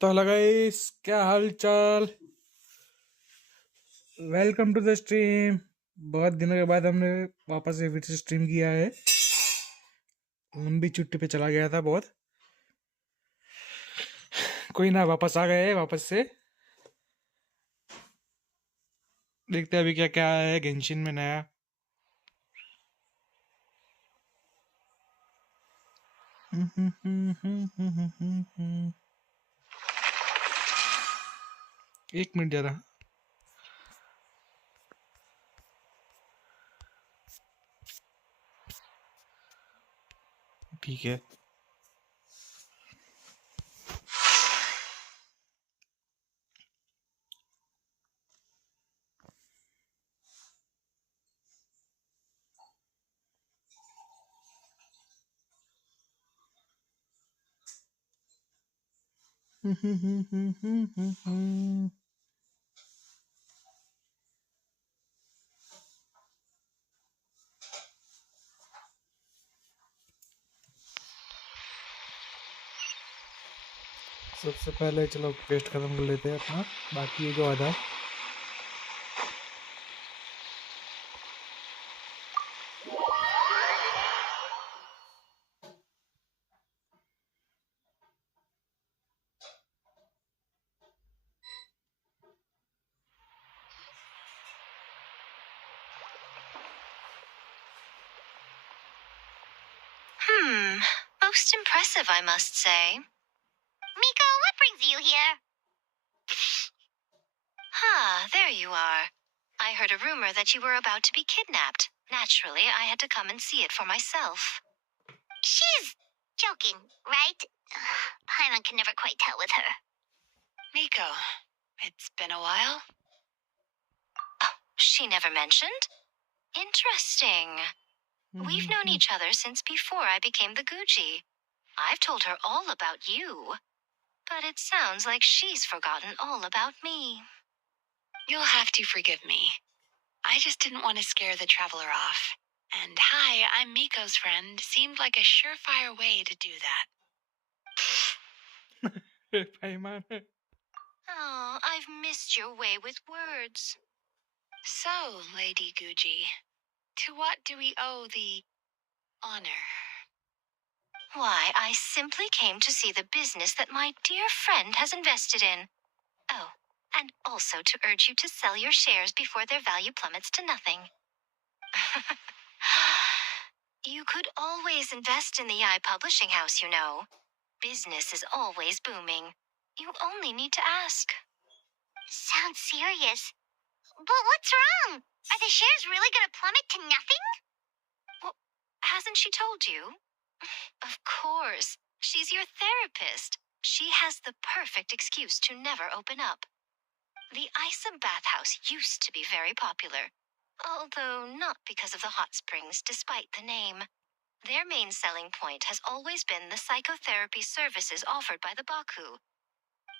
तो hello guys, क्या हाल चाल। Welcome to the stream. बहुत दिनों के बाद हमने वापस से फिर से स्ट्रीम किया है। लंबी छुट्टी पे चला गया था बहुत। कोई ना, वापस आ गए वापस से। देखते हैं अभी क्या क्या है गेंशिन में नया। एक मिनट जरा। ठीक है। सबसे पहले चलो पेस्ट खत्म कर लेते हैं अपना। बाकी ये जो आधा Most impressive, I must say. Miko, what brings you here? There you are. I heard a rumor that you were about to be kidnapped. Naturally, I had to come and see it for myself. She's joking, right? Paimon can never quite tell with her. Miko, it's been a while. Oh, she never mentioned? Interesting. We've known each other since before I became the Gucci. I've told her all about you. But it sounds like she's forgotten all about me. You'll have to forgive me. I just didn't want to scare the traveler off. And hi, I'm Miko's friend. Seemed like a surefire way to do that. Paimon. Oh, I've missed your way with words. So, Lady Gucci, to what do we owe the honor? Why, I simply came to see the business that my dear friend has invested in. Oh, and also to urge you to sell your shares before their value plummets to nothing. You could always invest in the publishing house, you know. Business is always booming. You only need to ask. Sounds serious. But what's wrong? Are the shares really gonna plummet to nothing? Well, hasn't she told you? Of course. She's your therapist. She has the perfect excuse to never open up. The Isa bathhouse used to be very popular, although not because of the hot springs, despite the name. Their main selling point has always been the psychotherapy services offered by the Baku.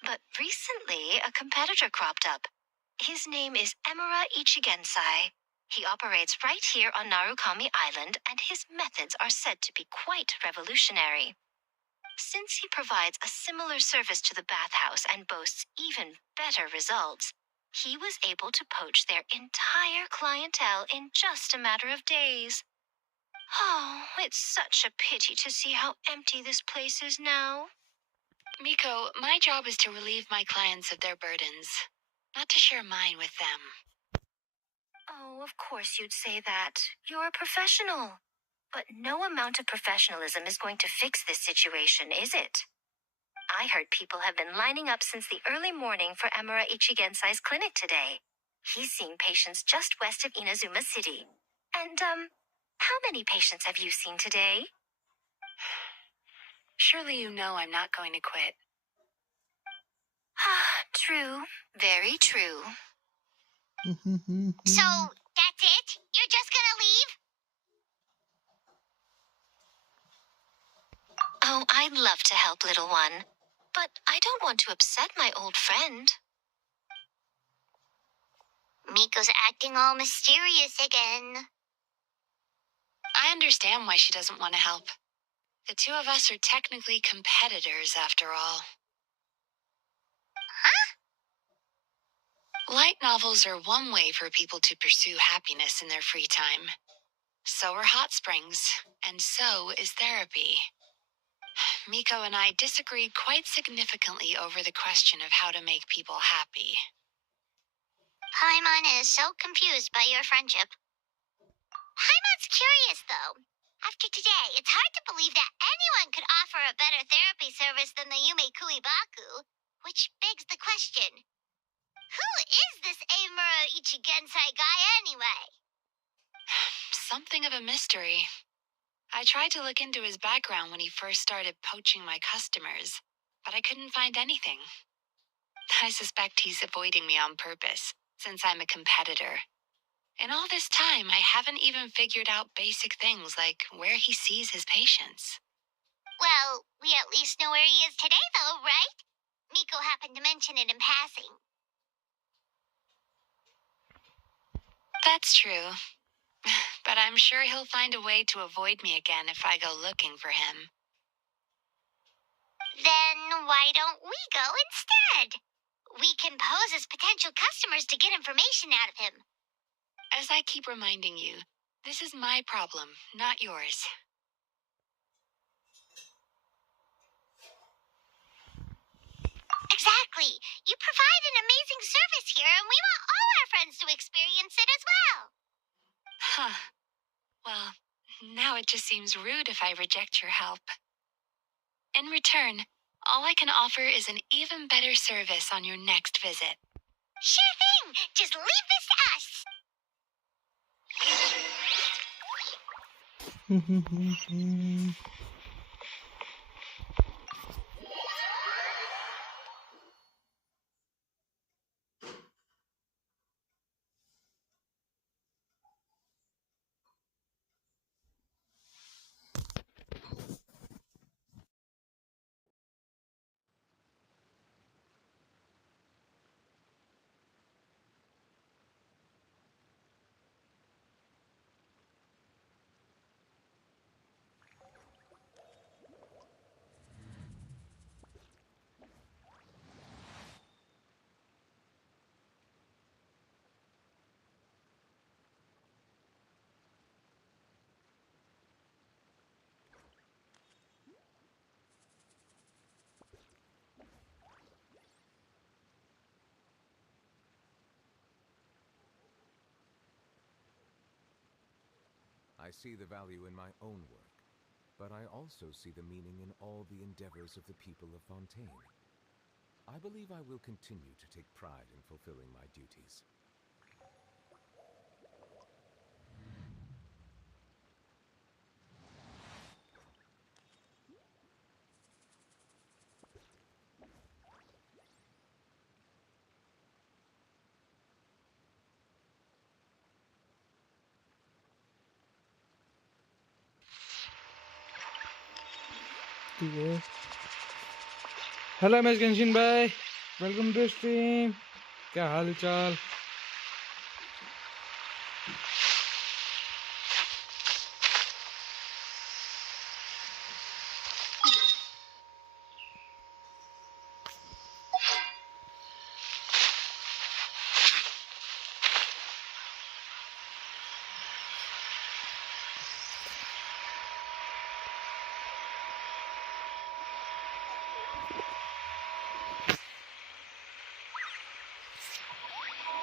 But recently, a competitor cropped up. His name is Emura Ichigensai. He operates right here on Narukami Island, and his methods are said to be quite revolutionary. Since he provides a similar service to the bathhouse and boasts even better results, he was able to poach their entire clientele in just a matter of days. Oh, it's such a pity to see how empty this place is now. Miko, my job is to relieve my clients of their burdens, not to share mine with them. Oh, of course you'd say that. You're a professional. But no amount of professionalism is going to fix this situation, is it? I heard people have been lining up since the early morning for Emura Ichigensai's clinic today. He's seeing patients just west of Inazuma City. And, how many patients have you seen today? Surely you know I'm not going to quit. True. Very true. So, that's it? You're just gonna leave? Oh, I'd love to help, little one. But I don't want to upset my old friend. Miko's acting all mysterious again. I understand why she doesn't want to help. The two of us are technically competitors, after all. Light novels are one way for people to pursue happiness in their free time. So are hot springs, and so is therapy. Miko and I disagree quite significantly over the question of how to make people happy. Paimon is so confused by your friendship. Paimon's curious, though. After today, it's hard to believe that anyone could offer a better therapy service than the Yume Kuibaku, which begs the question, who is this Eimura Ichigensai guy anyway? Something of a mystery. I tried to look into his background when he first started poaching my customers, but I couldn't find anything. I suspect he's avoiding me on purpose, since I'm a competitor. In all this time, I haven't even figured out basic things like where he sees his patients. Well, we at least know where he is today, though, right? Miko happened to mention it in passing. That's true. But I'm sure he'll find a way to avoid me again if I go looking for him. Then why don't we go instead? We can pose as potential customers to get information out of him. As I keep reminding you, this is my problem, not yours. Exactly. You provide an amazing service here, and we want all our friends to experience it as well. Huh. Well, now it just seems rude if I reject your help. In return, all I can offer is an even better service on your next visit. Sure thing! Just leave this to us! I see the value in my own work, but I also see the meaning in all the endeavors of the people of Fontaine. I believe I will continue to take pride in fulfilling my duties. Hello मैं Genshin भाई, welcome to stream. क्या हाल चाल?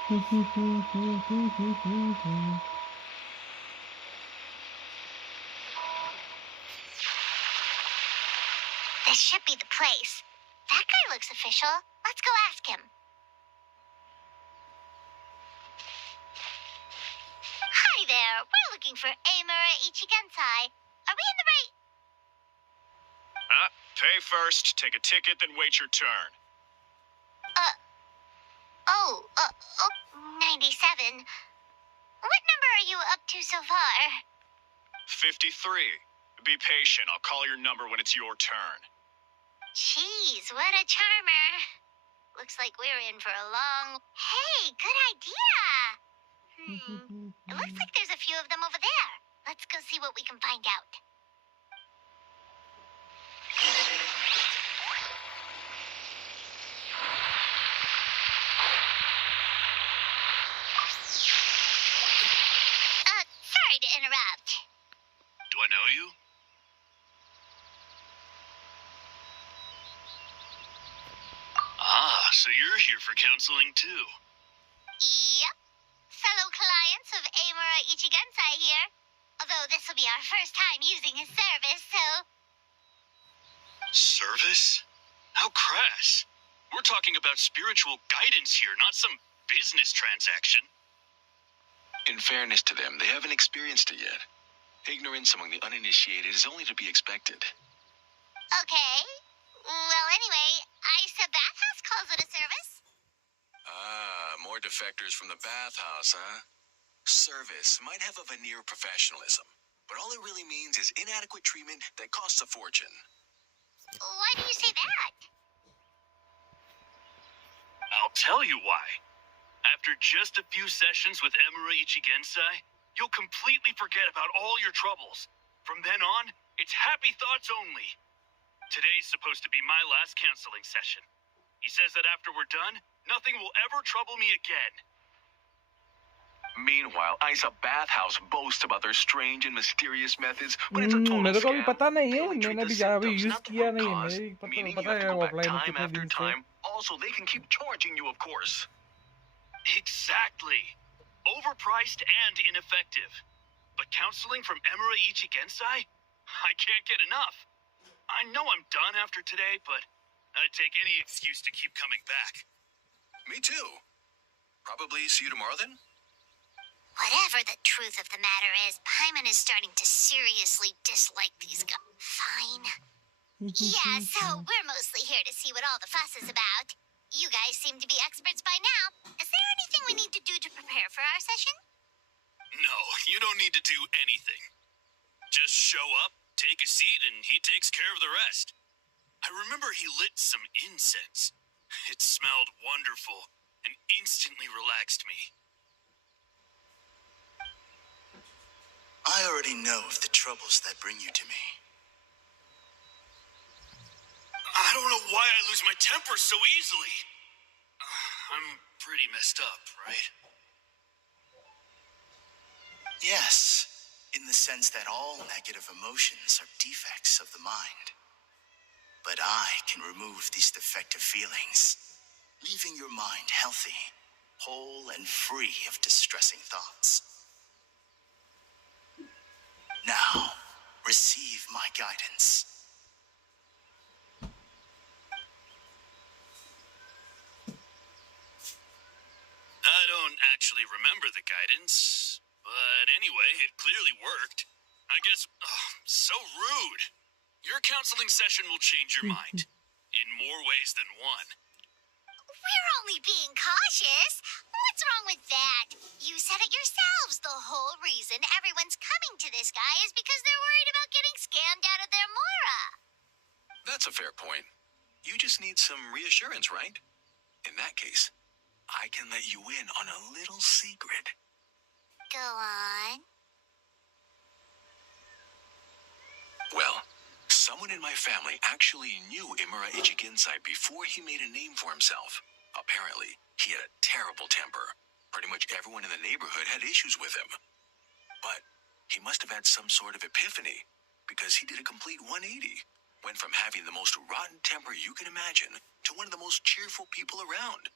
This should be the place. That guy looks official. Let's go ask him. Hi there. We're looking for Eimura Ichigensai. Are we in the right... Pay first, take a ticket, then wait your turn. 97. What number are you up to so far? 53. Be patient, I'll call your number when it's your turn. Jeez, what a charmer. Looks like we're in for a long... Hey, good idea! It looks like there's a few of them over there. Let's go see what we can find out. so you're here for counseling too. Yep. Fellow clients of Amura Ichigensai here. Although this will be our first time using his service, so... Service? How crass. We're talking about spiritual guidance here, not some business transaction. In fairness to them, they haven't experienced it yet. Ignorance among the uninitiated is only to be expected. Okay. Well, anyway, I said bathhouse calls it a service. Ah, more defectors from the bathhouse, huh? Service might have a veneer of professionalism, but all it really means is inadequate treatment that costs a fortune. Why do you say that? I'll tell you why. After just a few sessions with Emura Ichigensai, you'll completely forget about all your troubles. From then on, it's happy thoughts only. Today's supposed to be my last counseling session. He says that after we're done, nothing will ever trouble me again. Meanwhile, Isa Bathhouse boasts about their strange and mysterious methods, but it's a total मेरे को भी scam. पता नहीं They है, only treat मैंने the भी ज़्यादा symptoms, use not the किया root नहीं है, cause, मेरे को meaning पता you have है to go back offline time कितने after दिन से time. Also, they can keep charging you, of course. Exactly. Overpriced and ineffective. But counseling from Emura Ichigensai? I can't get enough. I know I'm done after today, but I'd take any excuse to keep coming back. Me too. Probably see you tomorrow then? Whatever the truth of the matter is, Paimon is starting to seriously dislike these guys. Fine. Yeah, so we're mostly here to see what all the fuss is about. You guys seem to be experts by now. Is there anything we need to do to prepare for our session? No, you don't need to do anything. Just show up, take a seat, and he takes care of the rest. I remember he lit some incense. It smelled wonderful and instantly relaxed me. I already know of the troubles that bring you to me. I don't know why I lose my temper so easily. I'm pretty messed up, right? Yes, in the sense that all negative emotions are defects of the mind. But I can remove these defective feelings, leaving your mind healthy, whole, and free of distressing thoughts. Now, receive my guidance. I don't actually remember the guidance, but anyway, it clearly worked. I guess, so rude. Your counseling session will change your mind, in more ways than one. We're only being cautious. What's wrong with that? You said it yourselves. The whole reason everyone's coming to this guy is because they're worried about getting scammed out of their Mora. That's a fair point. You just need some reassurance, right? In that case, I can let you in on a little secret. Go on. Well, someone in my family actually knew Imura Ichigensai before he made a name for himself. Apparently, he had a terrible temper. Pretty much everyone in the neighborhood had issues with him. But he must have had some sort of epiphany, because he did a complete 180. Went from having the most rotten temper you can imagine to one of the most cheerful people around.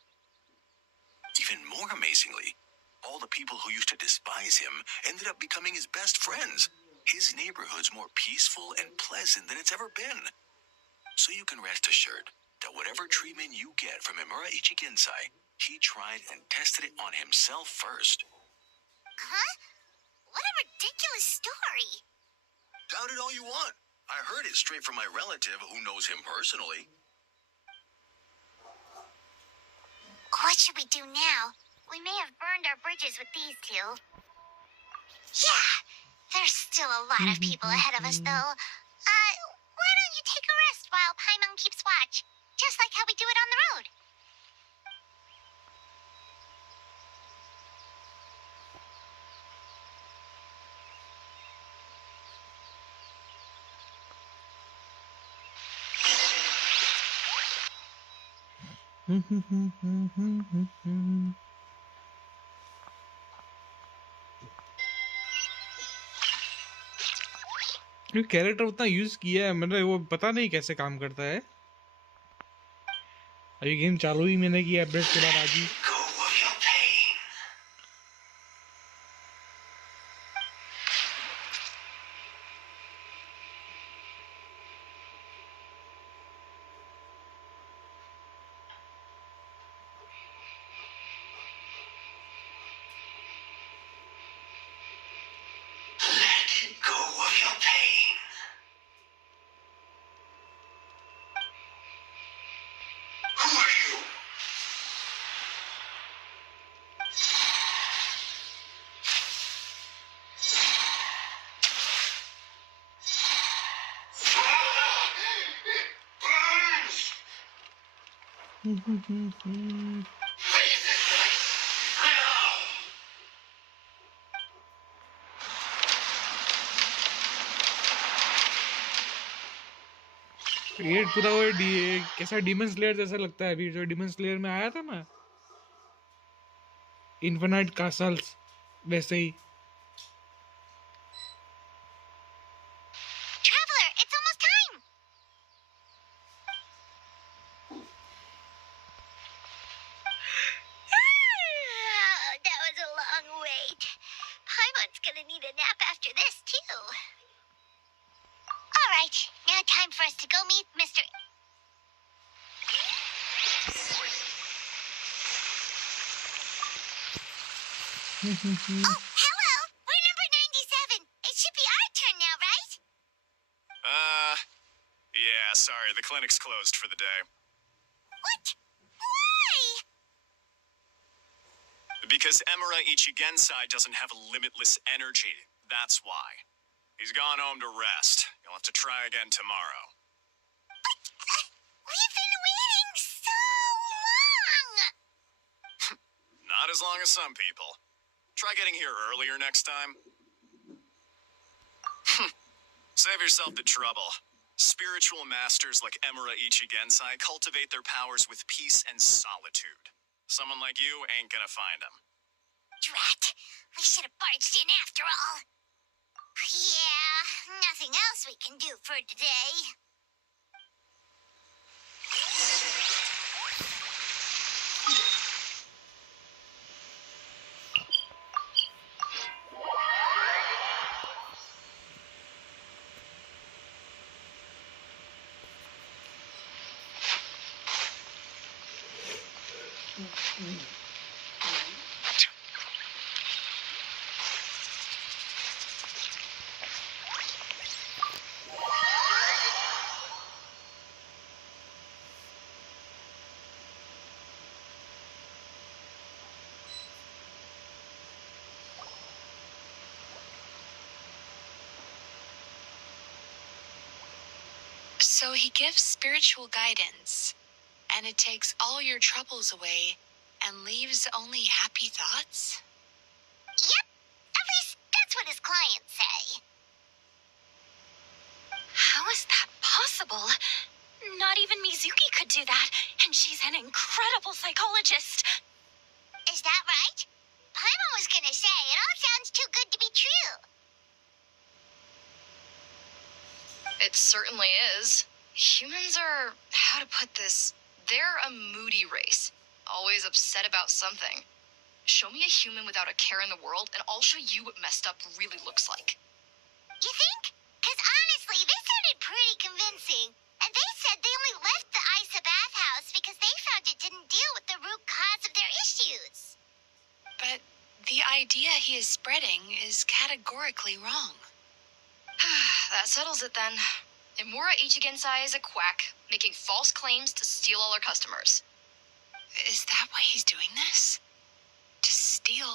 Even more amazingly, all the people who used to despise him ended up becoming his best friends. His neighborhood's more peaceful and pleasant than it's ever been. So you can rest assured that whatever treatment you get from Imura Ichigensai, he tried and tested it on himself first. Huh? What a ridiculous story. Doubt it all you want. I heard it straight from my relative who knows him personally. What should we do now? We may have burned our bridges with these two. Yeah, there's still a lot of people ahead of us, though. Why don't you take a rest while Paimon keeps watch? Just like how we do it on the road. ये character उतना use किया है मैंने, वो पता नहीं कैसे काम करता है. अभी गेम चालू ही मैंने किया अपडेट के बाद आज ही। Go of your pain. Let go of your pain. Who are you? It burns! Face it now! ये पूरा वो कैसा डीमन स्लेयर जैसा लगता है अभी जो डीमन स्लेयर में आया था ना, इन्फिनाइट कासल्स, वैसे ही। Traveler, it's almost time! That was a long wait. Paimon's gonna need a nap after this, too. Alright, now time for us to go meet Mr. Oh, hello! We're number 97. It should be our turn now, right? Yeah, sorry, the clinic's closed for the day. What? Why? Because Emura Ichigensai doesn't have limitless energy. That's why. He's gone home to rest. You'll have to try again tomorrow. We've been waiting so long! Not as long as some people. Try getting here earlier next time. Save yourself the trouble. Spiritual masters like Emura Ichigensai cultivate their powers with peace and solitude. Someone like you ain't gonna find them. Drat, we should have barged in after all. Yeah, nothing else we can do for today. So he gives spiritual guidance, and it takes all your troubles away and leaves only happy thoughts? Yep, at least that's what his clients say. How is that possible? Not even Mizuki could do that, and she's an incredible psychologist. Is that right? Paimon was gonna say, it all sounds too good to be true. It certainly is. Humans are, how to put this, they're a moody race, always upset about something. Show me a human without a care in the world, and I'll show you what messed up really looks like. You think? Because honestly, this sounded pretty convincing. And they said they only left the Isa bathhouse because they found it didn't deal with the root cause of their issues. But the idea he is spreading is categorically wrong. That settles it then. Imura Ichigensai is a quack, making false claims to steal all our customers. Is that why he's doing this? To steal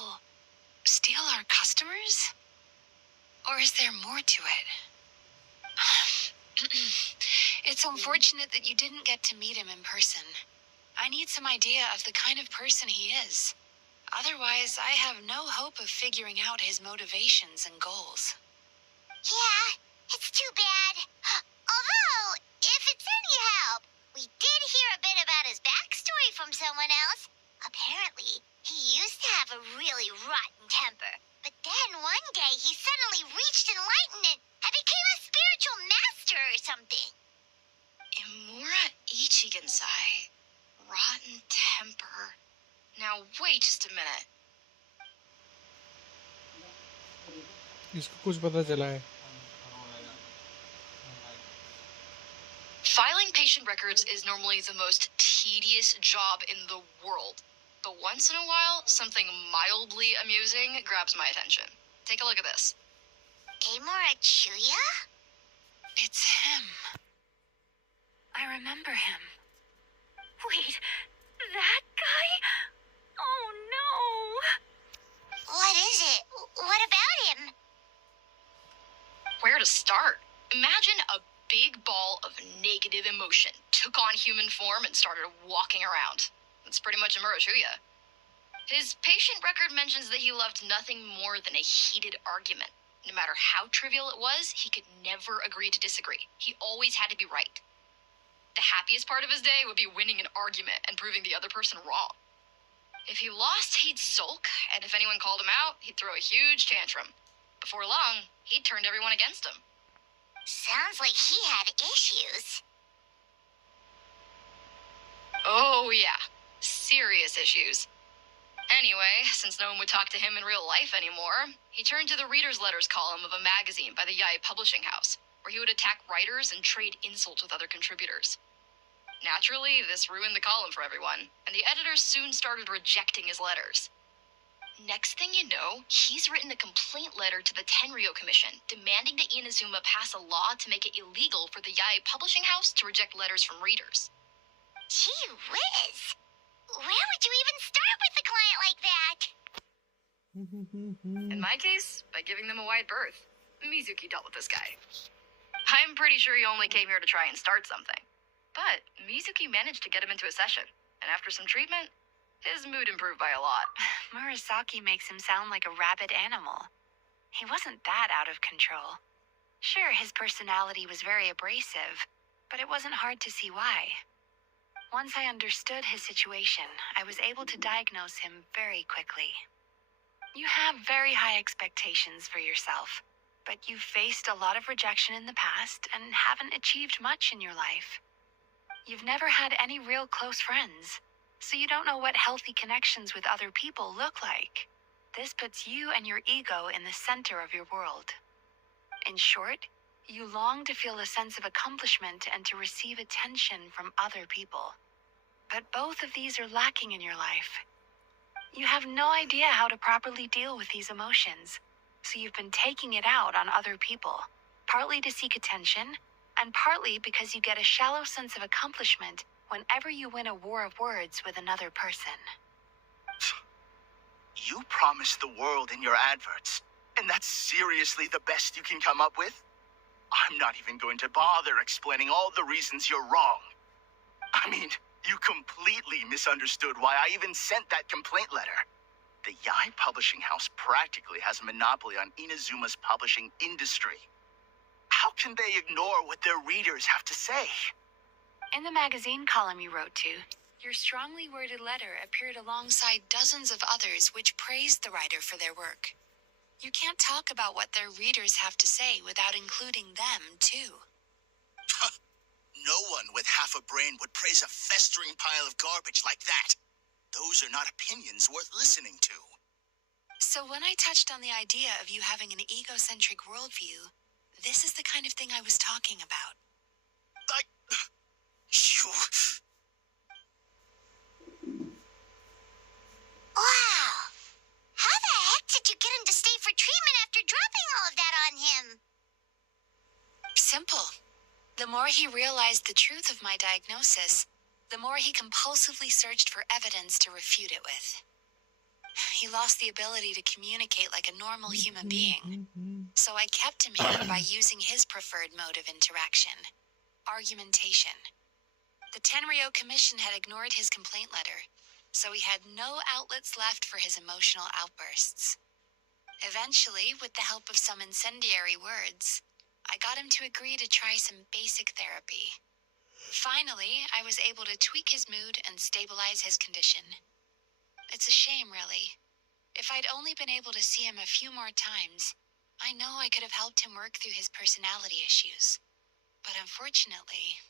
our customers? Or is there more to it? It's unfortunate that you didn't get to meet him in person. I need some idea of the kind of person he is. Otherwise, I have no hope of figuring out his motivations and goals. Yeah, it's too bad. Although, if it's any help, we did hear a bit about his backstory from someone else. Apparently, he used to have a really rotten temper. But then one day he suddenly reached enlightenment and became a spiritual master or something. Imura Ichigensai? rotten temper. Now, wait just a minute. इसको कुछ पता चला है. Filing patient records is normally the most tedious job in the world. But once in a while, something mildly amusing grabs my attention. Take a look at this. Amora Chuya? It's him. I remember him. Wait, that guy? Oh no! What is it? What about him? Where to start? Imagine a big ball of negative emotion took on human form and started walking around. That's pretty much Amuro Chuya. His patient record mentions that he loved nothing more than a heated argument. No matter how trivial it was, he could never agree to disagree. He always had to be right. The happiest part of his day would be winning an argument and proving the other person wrong. If he lost, he'd sulk, and if anyone called him out, he'd throw a huge tantrum. Before long, he'd turned everyone against him. Sounds like he had issues. Oh, yeah. Serious issues. Anyway, since no one would talk to him in real life anymore, he turned to the reader's letters column of a magazine by the Yae Publishing House, where he would attack writers and trade insults with other contributors. Naturally, this ruined the column for everyone, and the editors soon started rejecting his letters. Next thing you know, he's written a complaint letter to the Tenryo Commission, demanding that Inazuma pass a law to make it illegal for the Yae Publishing House to reject letters from readers. Gee whiz! Where would you even start with a client like that? In my case, by giving them a wide berth. Mizuki dealt with this guy. I'm pretty sure he only came here to try and start something. But Mizuki managed to get him into a session, and after some treatment, his mood improved by a lot. Murasaki makes him sound like a rabid animal. He wasn't that out of control. Sure, his personality was very abrasive, but it wasn't hard to see why. Once I understood his situation, I was able to diagnose him very quickly. You have very high expectations for yourself, but you've faced a lot of rejection in the past and haven't achieved much in your life. You've never had any real close friends, so you don't know what healthy connections with other people look like. This puts you and your ego in the center of your world. In short, you long to feel a sense of accomplishment and to receive attention from other people. But both of these are lacking in your life. You have no idea how to properly deal with these emotions, so you've been taking it out on other people, partly to seek attention, and partly because you get a shallow sense of accomplishment whenever you win a war of words with another person. You promised the world in your adverts, and that's seriously the best you can come up with? I'm not even going to bother explaining all the reasons you're wrong. I mean, you completely misunderstood why I even sent that complaint letter. The Yae Publishing House practically has a monopoly on Inazuma's publishing industry. How can they ignore what their readers have to say? In the magazine column you wrote to, your strongly worded letter appeared alongside dozens of others which praised the writer for their work. You can't talk about what their readers have to say without including them, too. No one with half a brain would praise a festering pile of garbage like that. Those are not opinions worth listening to. So when I touched on the idea of you having an egocentric worldview, this is the kind of thing I was talking about. You... Wow! How the heck did you get him to stay for treatment after dropping all of that on him? Simple. The more he realized the truth of my diagnosis, the more he compulsively searched for evidence to refute it with. He lost the ability to communicate like a normal human being, so I kept him here by using his preferred mode of interaction: argumentation. The Tenryo Commission had ignored his complaint letter, so he had no outlets left for his emotional outbursts. Eventually, with the help of some incendiary words, I got him to agree to try some basic therapy. Finally, I was able to tweak his mood and stabilize his condition. It's a shame, really. If I'd only been able to see him a few more times, I know I could have helped him work through his personality issues. But unfortunately...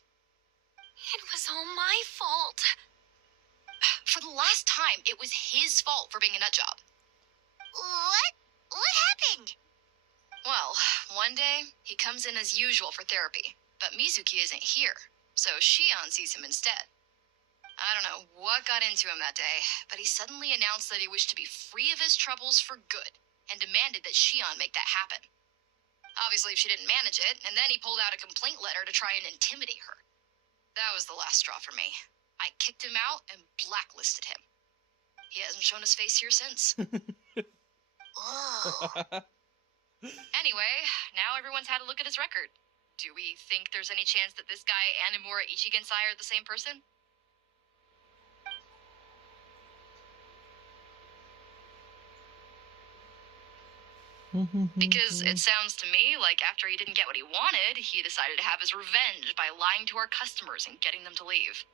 It was all my fault. it was his fault for being a nut job. What? What happened? Well, one day, he comes in as usual for therapy, but Mizuki isn't here, so Shion sees him instead. I don't know what got into him that day, but he suddenly announced that he wished to be free of his troubles for good, and demanded that Shion make that happen. Obviously, she didn't manage it, and then he pulled out a complaint letter to try and intimidate her. That was the last straw for me. I kicked him out and blacklisted him. He hasn't shown his face here since. Whoa. Anyway, now everyone's had a look at his record. Do we think there's any chance that this guy and Imura Ichigensai are the same person? Because it sounds to me like after he didn't get what he wanted, he decided to have his revenge by lying to our customers and getting them to leave.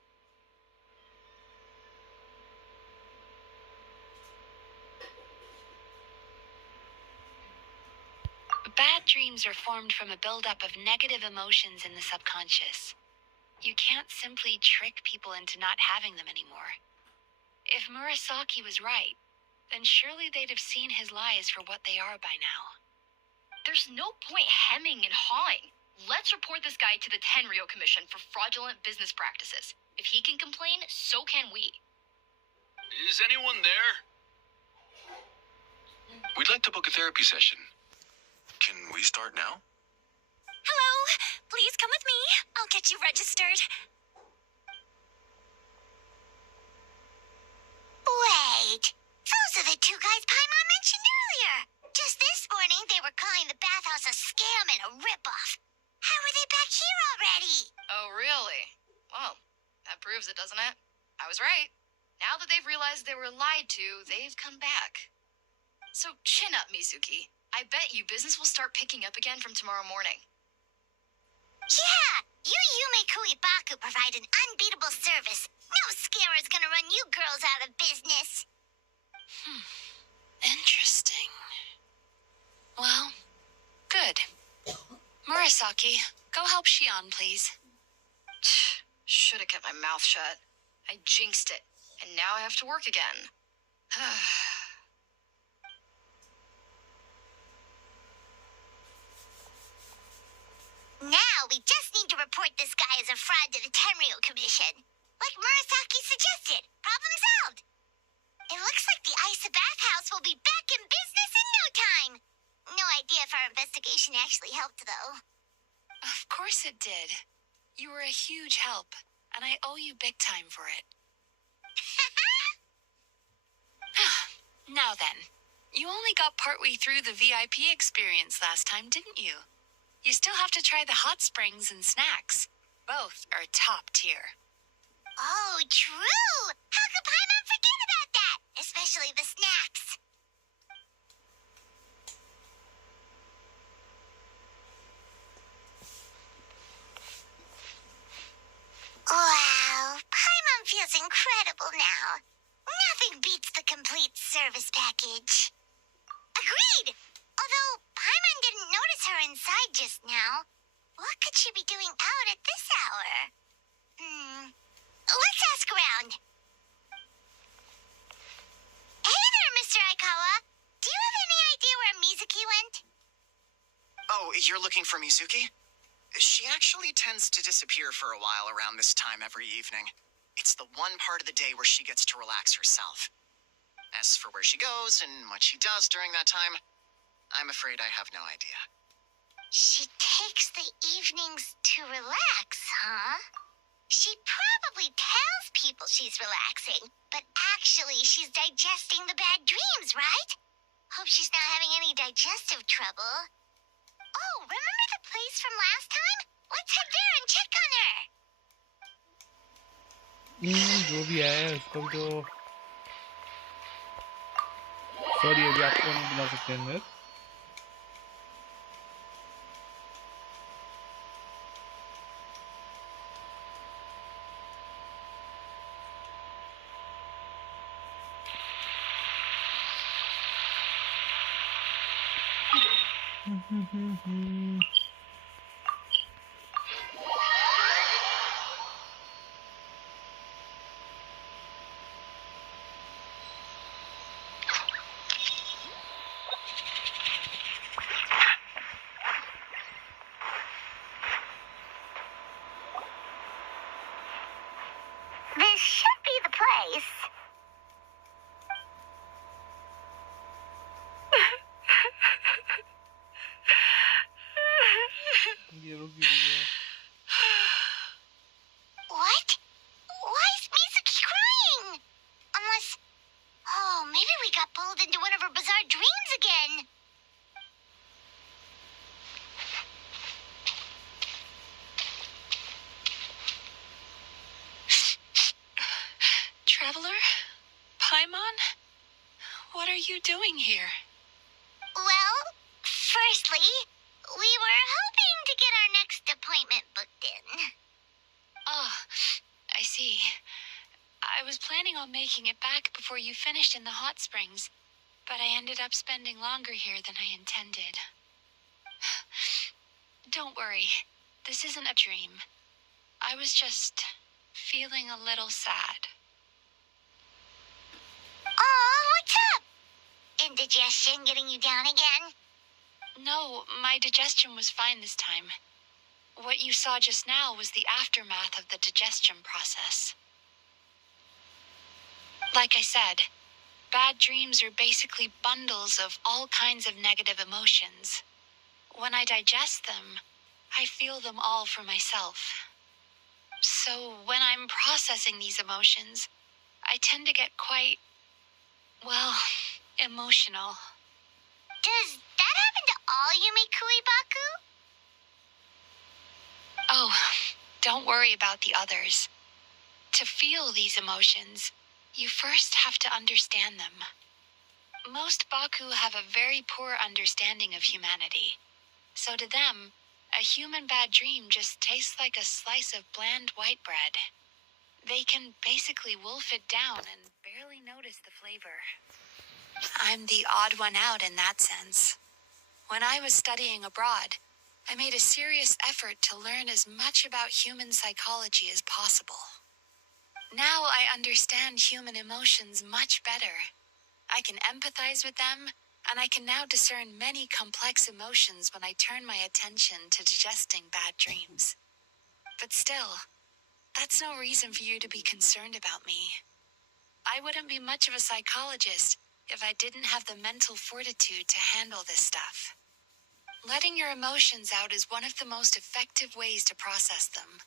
Bad dreams are formed from a buildup of negative emotions in the subconscious. You can't simply trick people into not having them anymore. If Murasaki was right, then surely they'd have seen his lies for what they are by now. There's no point hemming and hawing. Let's report this guy to the Tenryo Commission for fraudulent business practices. If he can complain, so can we. Is anyone there? We'd like to book a therapy session. Can we start now? Hello. Please come with me. I'll get you registered. Wait. Those are the two guys Paimon mentioned earlier. Just this morning, they were calling the bathhouse a scam and a ripoff. How are they back here already? Oh, really? Well, that proves it, doesn't it? I was right. Now that they've realized they were lied to, they've come back. So chin up, Mizuki. I bet you business will start picking up again from tomorrow morning. Yeah, you Yume Kuibaku provide an unbeatable service. No scammer's gonna run you girls out of business. Interesting. Well, good. Murasaki, go help Shion, please. Should have kept my mouth shut. I jinxed it, and now I have to work again. Now we just need to report this guy as a fraud to the Tenryo Commission. Like Murasaki suggested. Problem solved. It looks like the Isa bathhouse will be back in business in no time. No idea if our investigation actually helped, though. Of course it did. You were a huge help, and I owe you big time for it. Now then, you only got partway through the VIP experience last time, didn't you? You still have to try the hot springs and snacks. Both are top tier. Oh, true! How could Paimon forget about that? Especially the snacks. Wow, Paimon feels incredible now. Nothing beats the complete service package. Agreed! Although Paimon didn't notice her inside just now. What could she be doing out at this hour? Let's ask around. Hey there, Mr. Aikawa. Do you have any idea where Mizuki went? Oh, you're looking for Mizuki? She actually tends to disappear for a while around this time every evening. It's the one part of the day where she gets to relax herself. As for where she goes and what she does during that time, I'm afraid I have no idea. She takes the evenings to relax, huh? She probably tells people she's relaxing, but actually she's digesting the bad dreams, right? Hope she's not having any digestive trouble. Oh, remember the place from last time? Let's head there and check on her. जो भी है उसको जो sorry अभी आपको नहीं बुला सकते अंदर again. Traveler? Paimon? What are you doing here? Well, firstly, we were hoping to get our next appointment booked in. Oh, I see. I was planning on making it back before you finished in the hot springs, but I ended up spending longer here than I intended. Don't worry, this isn't a dream. I was just feeling a little sad. Oh, what's up? Indigestion getting you down again? No, my digestion was fine this time. What you saw just now was the aftermath of the digestion process. Like I said, bad dreams are basically bundles of all kinds of negative emotions. When I digest them, I feel them all for myself. So when I'm processing these emotions, I tend to get quite, well, emotional. Does that happen to all Yumikui Baku? Oh, don't worry about the others. To feel these emotions, you first have to understand them. Most Baku have a very poor understanding of humanity. So to them, a human bad dream just tastes like a slice of bland white bread. They can basically wolf it down and barely notice the flavor. I'm the odd one out in that sense. When I was studying abroad, I made a serious effort to learn as much about human psychology as possible. Now I understand human emotions much better. I can empathize with them, and I can now discern many complex emotions when I turn my attention to digesting bad dreams. But still, that's no reason for you to be concerned about me. I wouldn't be much of a psychologist if I didn't have the mental fortitude to handle this stuff. Letting your emotions out is one of the most effective ways to process them.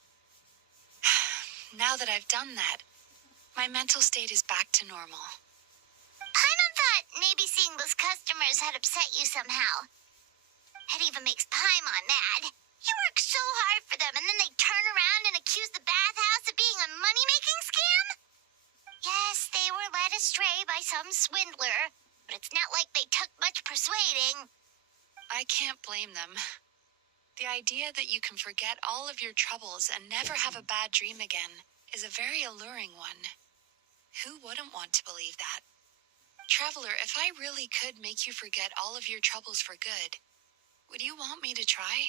Now that I've done that, my mental state is back to normal. Paimon thought maybe seeing those customers had upset you somehow. It even makes Paimon mad. You work so hard for them, and then they turn around and accuse the bathhouse of being a money-making scam? Yes, they were led astray by some swindler, but it's not like they took much persuading. I can't blame them. The idea that you can forget all of your troubles and never have a bad dream again is a very alluring one. Who wouldn't want to believe that? Traveler, if I really could make you forget all of your troubles for good, would you want me to try?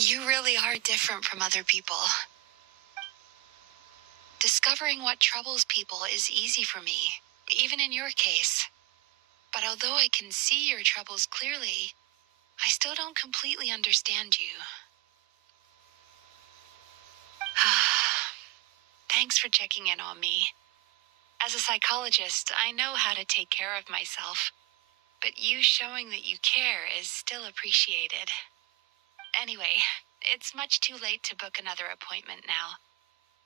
You really are different from other people. Discovering what troubles people is easy for me, even in your case. But although I can see your troubles clearly, I still don't completely understand you. Thanks for checking in on me. As a psychologist, I know how to take care of myself, but you showing that you care is still appreciated. Anyway, it's much too late to book another appointment now.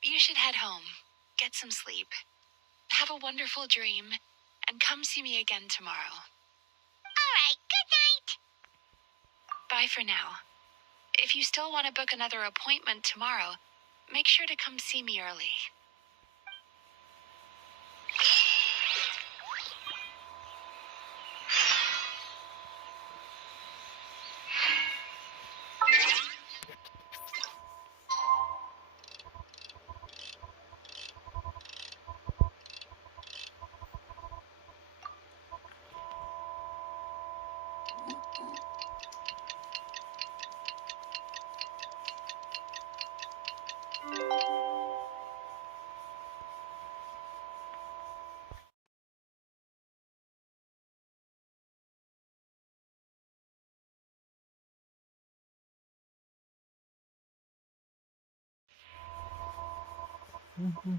You should head home, get some sleep, have a wonderful dream, and come see me again tomorrow. All right, good night. Bye for now. If you still want to book another appointment tomorrow, make sure to come see me early. Melusine.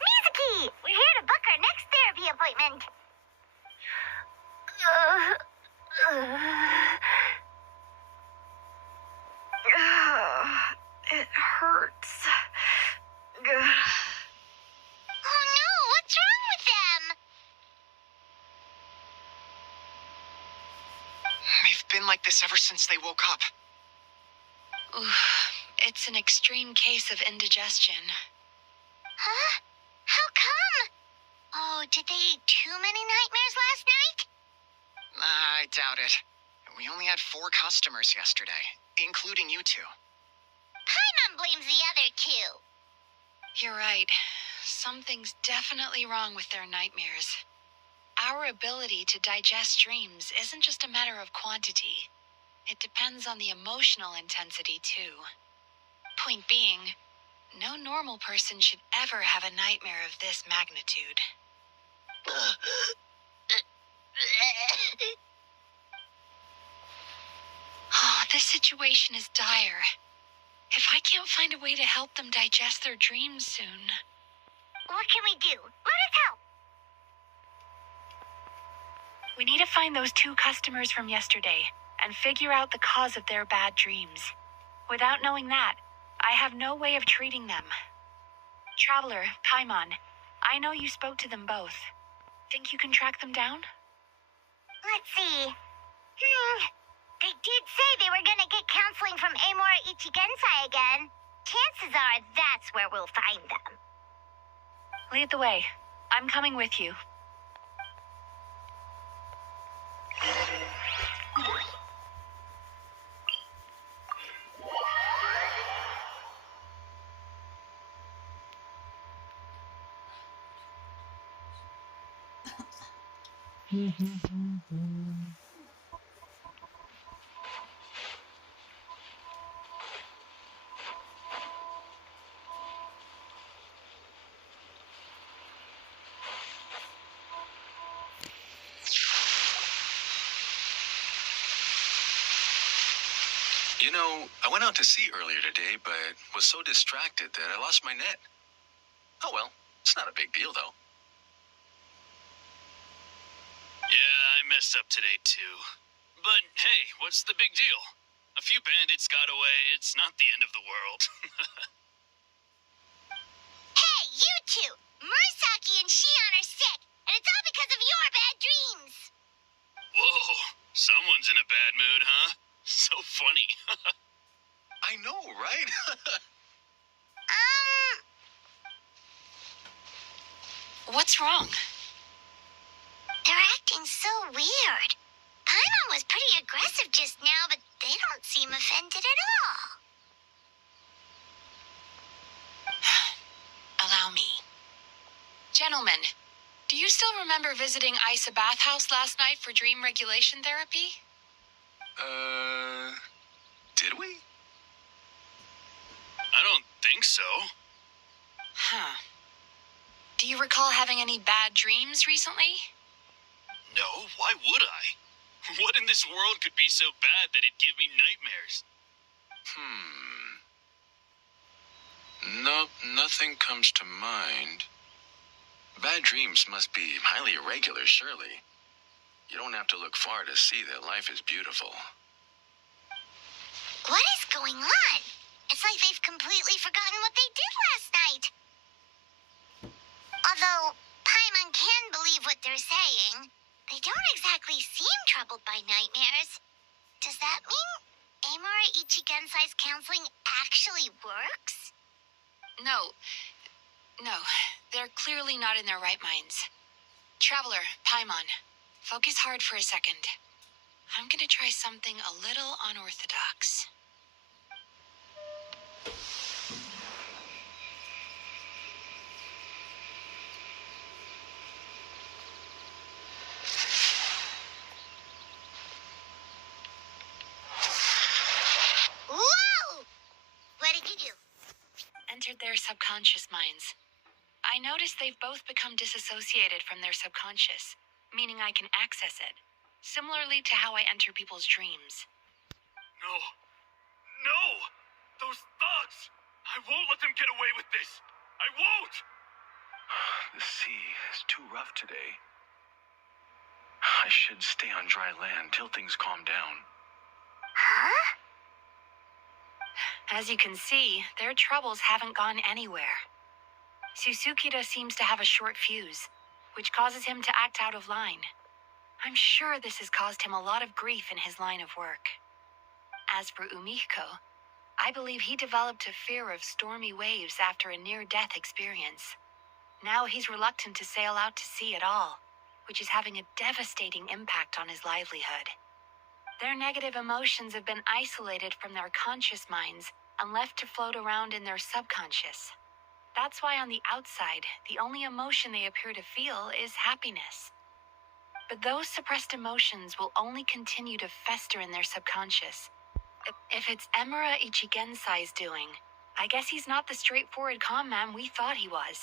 Mizuki, we're here to book our next therapy appointment. It hurts. Oh no, what's wrong with them? They've been like this ever since they woke up. It's an extreme case of indigestion. Huh? How come? Oh, did they eat too many nightmares last night? I doubt it. We only had 4 customers yesterday, including you two. Paimon blames the other two. You're right. Something's definitely wrong with their nightmares. Our ability to digest dreams isn't just a matter of quantity. It depends on the emotional intensity, too. Point being, no normal person should ever have a nightmare of this magnitude. Oh, this situation is dire. If I can't find a way to help them digest their dreams soon... What can we do? Let us help. We need to find those 2 customers from yesterday and figure out the cause of their bad dreams. Without knowing that, I have no way of treating them. Traveler, Paimon, I know you spoke to them both. Think you can track them down? Let's see. They did say they were gonna get counseling from Amora Ichigensai again. Chances are that's where we'll find them. Lead the way. I'm coming with you. You know, I went out to sea earlier today, but was so distracted that I lost my net. Oh well, it's not a big deal though. Yeah, I messed up today too. But hey, what's the big deal? A few bandits got away, it's not the end of the world. Hey, you two! Murasaki and Shion are sick, and it's all because of your bad dreams. Whoa, someone's in a bad mood, huh? So funny. I know, right? What's wrong? They're acting so weird. Paimon was pretty aggressive just now, but they don't seem offended at all. Allow me. Gentlemen, do you still remember visiting Isa Bathhouse last night for dream regulation therapy? Did we? I don't think so. Huh. Do you recall having any bad dreams recently? No, why would I? What in this world could be so bad that it'd give me nightmares? Nope, nothing comes to mind. Bad dreams must be highly irregular, surely. You don't have to look far to see that life is beautiful. What is going on? It's like they've completely forgotten what they did last night. Although Paimon can believe what they're saying, they don't exactly seem troubled by nightmares. Does that mean Amara Ichigensai's counseling actually works? No. No. They're clearly not in their right minds. Traveler, Paimon, focus hard for a second. I'm gonna try something a little unorthodox. Whoa! What did you do? Entered their subconscious minds. I noticed they've both become disassociated from their subconscious, meaning I can access it, similarly to how I enter people's dreams. No. No! Those thugs! I won't let them get away with this! I won't! The sea is too rough today. I should stay on dry land till things calm down. Huh? As you can see, their troubles haven't gone anywhere. Susukita seems to have a short fuse, which causes him to act out of line. I'm sure this has caused him a lot of grief in his line of work. As for Umiko, I believe he developed a fear of stormy waves after a near-death experience. Now he's reluctant to sail out to sea at all, which is having a devastating impact on his livelihood. Their negative emotions have been isolated from their conscious minds and left to float around in their subconscious. That's why on the outside, the only emotion they appear to feel is happiness. But those suppressed emotions will only continue to fester in their subconscious. If it's Emura Ichigensai's doing, I guess he's not the straightforward calm man we thought he was.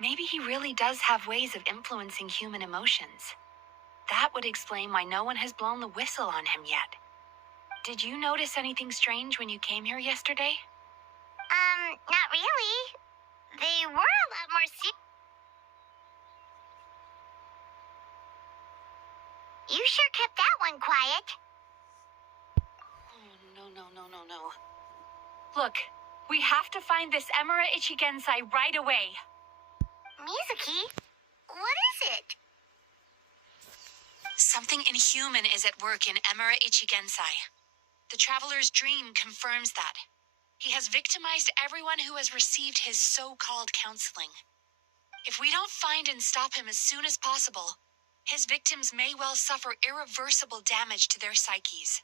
Maybe he really does have ways of influencing human emotions. That would explain why no one has blown the whistle on him yet. Did you notice anything strange when you came here yesterday? Not really. They were a lot more You sure kept that one quiet. Oh, no. Look, we have to find this Emura Ichigensai right away. Mizuki, what is it? Something inhuman is at work in Emura Ichigensai. The Traveler's dream confirms that. He has victimized everyone who has received his so-called counseling. If we don't find and stop him as soon as possible, his victims may well suffer irreversible damage to their psyches.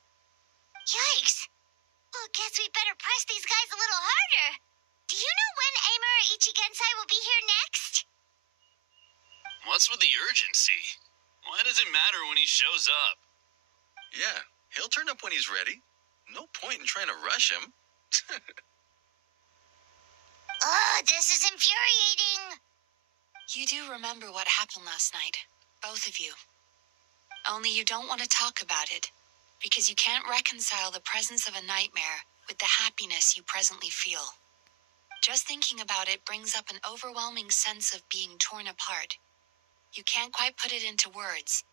Yikes! Well, guess we better press these guys a little harder. Do you know when Amura Ichigensai will be here next? What's with the urgency? Why does it matter when he shows up? Yeah, he'll turn up when he's ready. No point in trying to rush him. This is infuriating. You do remember what happened last night, both of you. Only you don't want to talk about it, because you can't reconcile the presence of a nightmare with the happiness you presently feel. Just thinking about it brings up an overwhelming sense of being torn apart. You can't quite put it into words,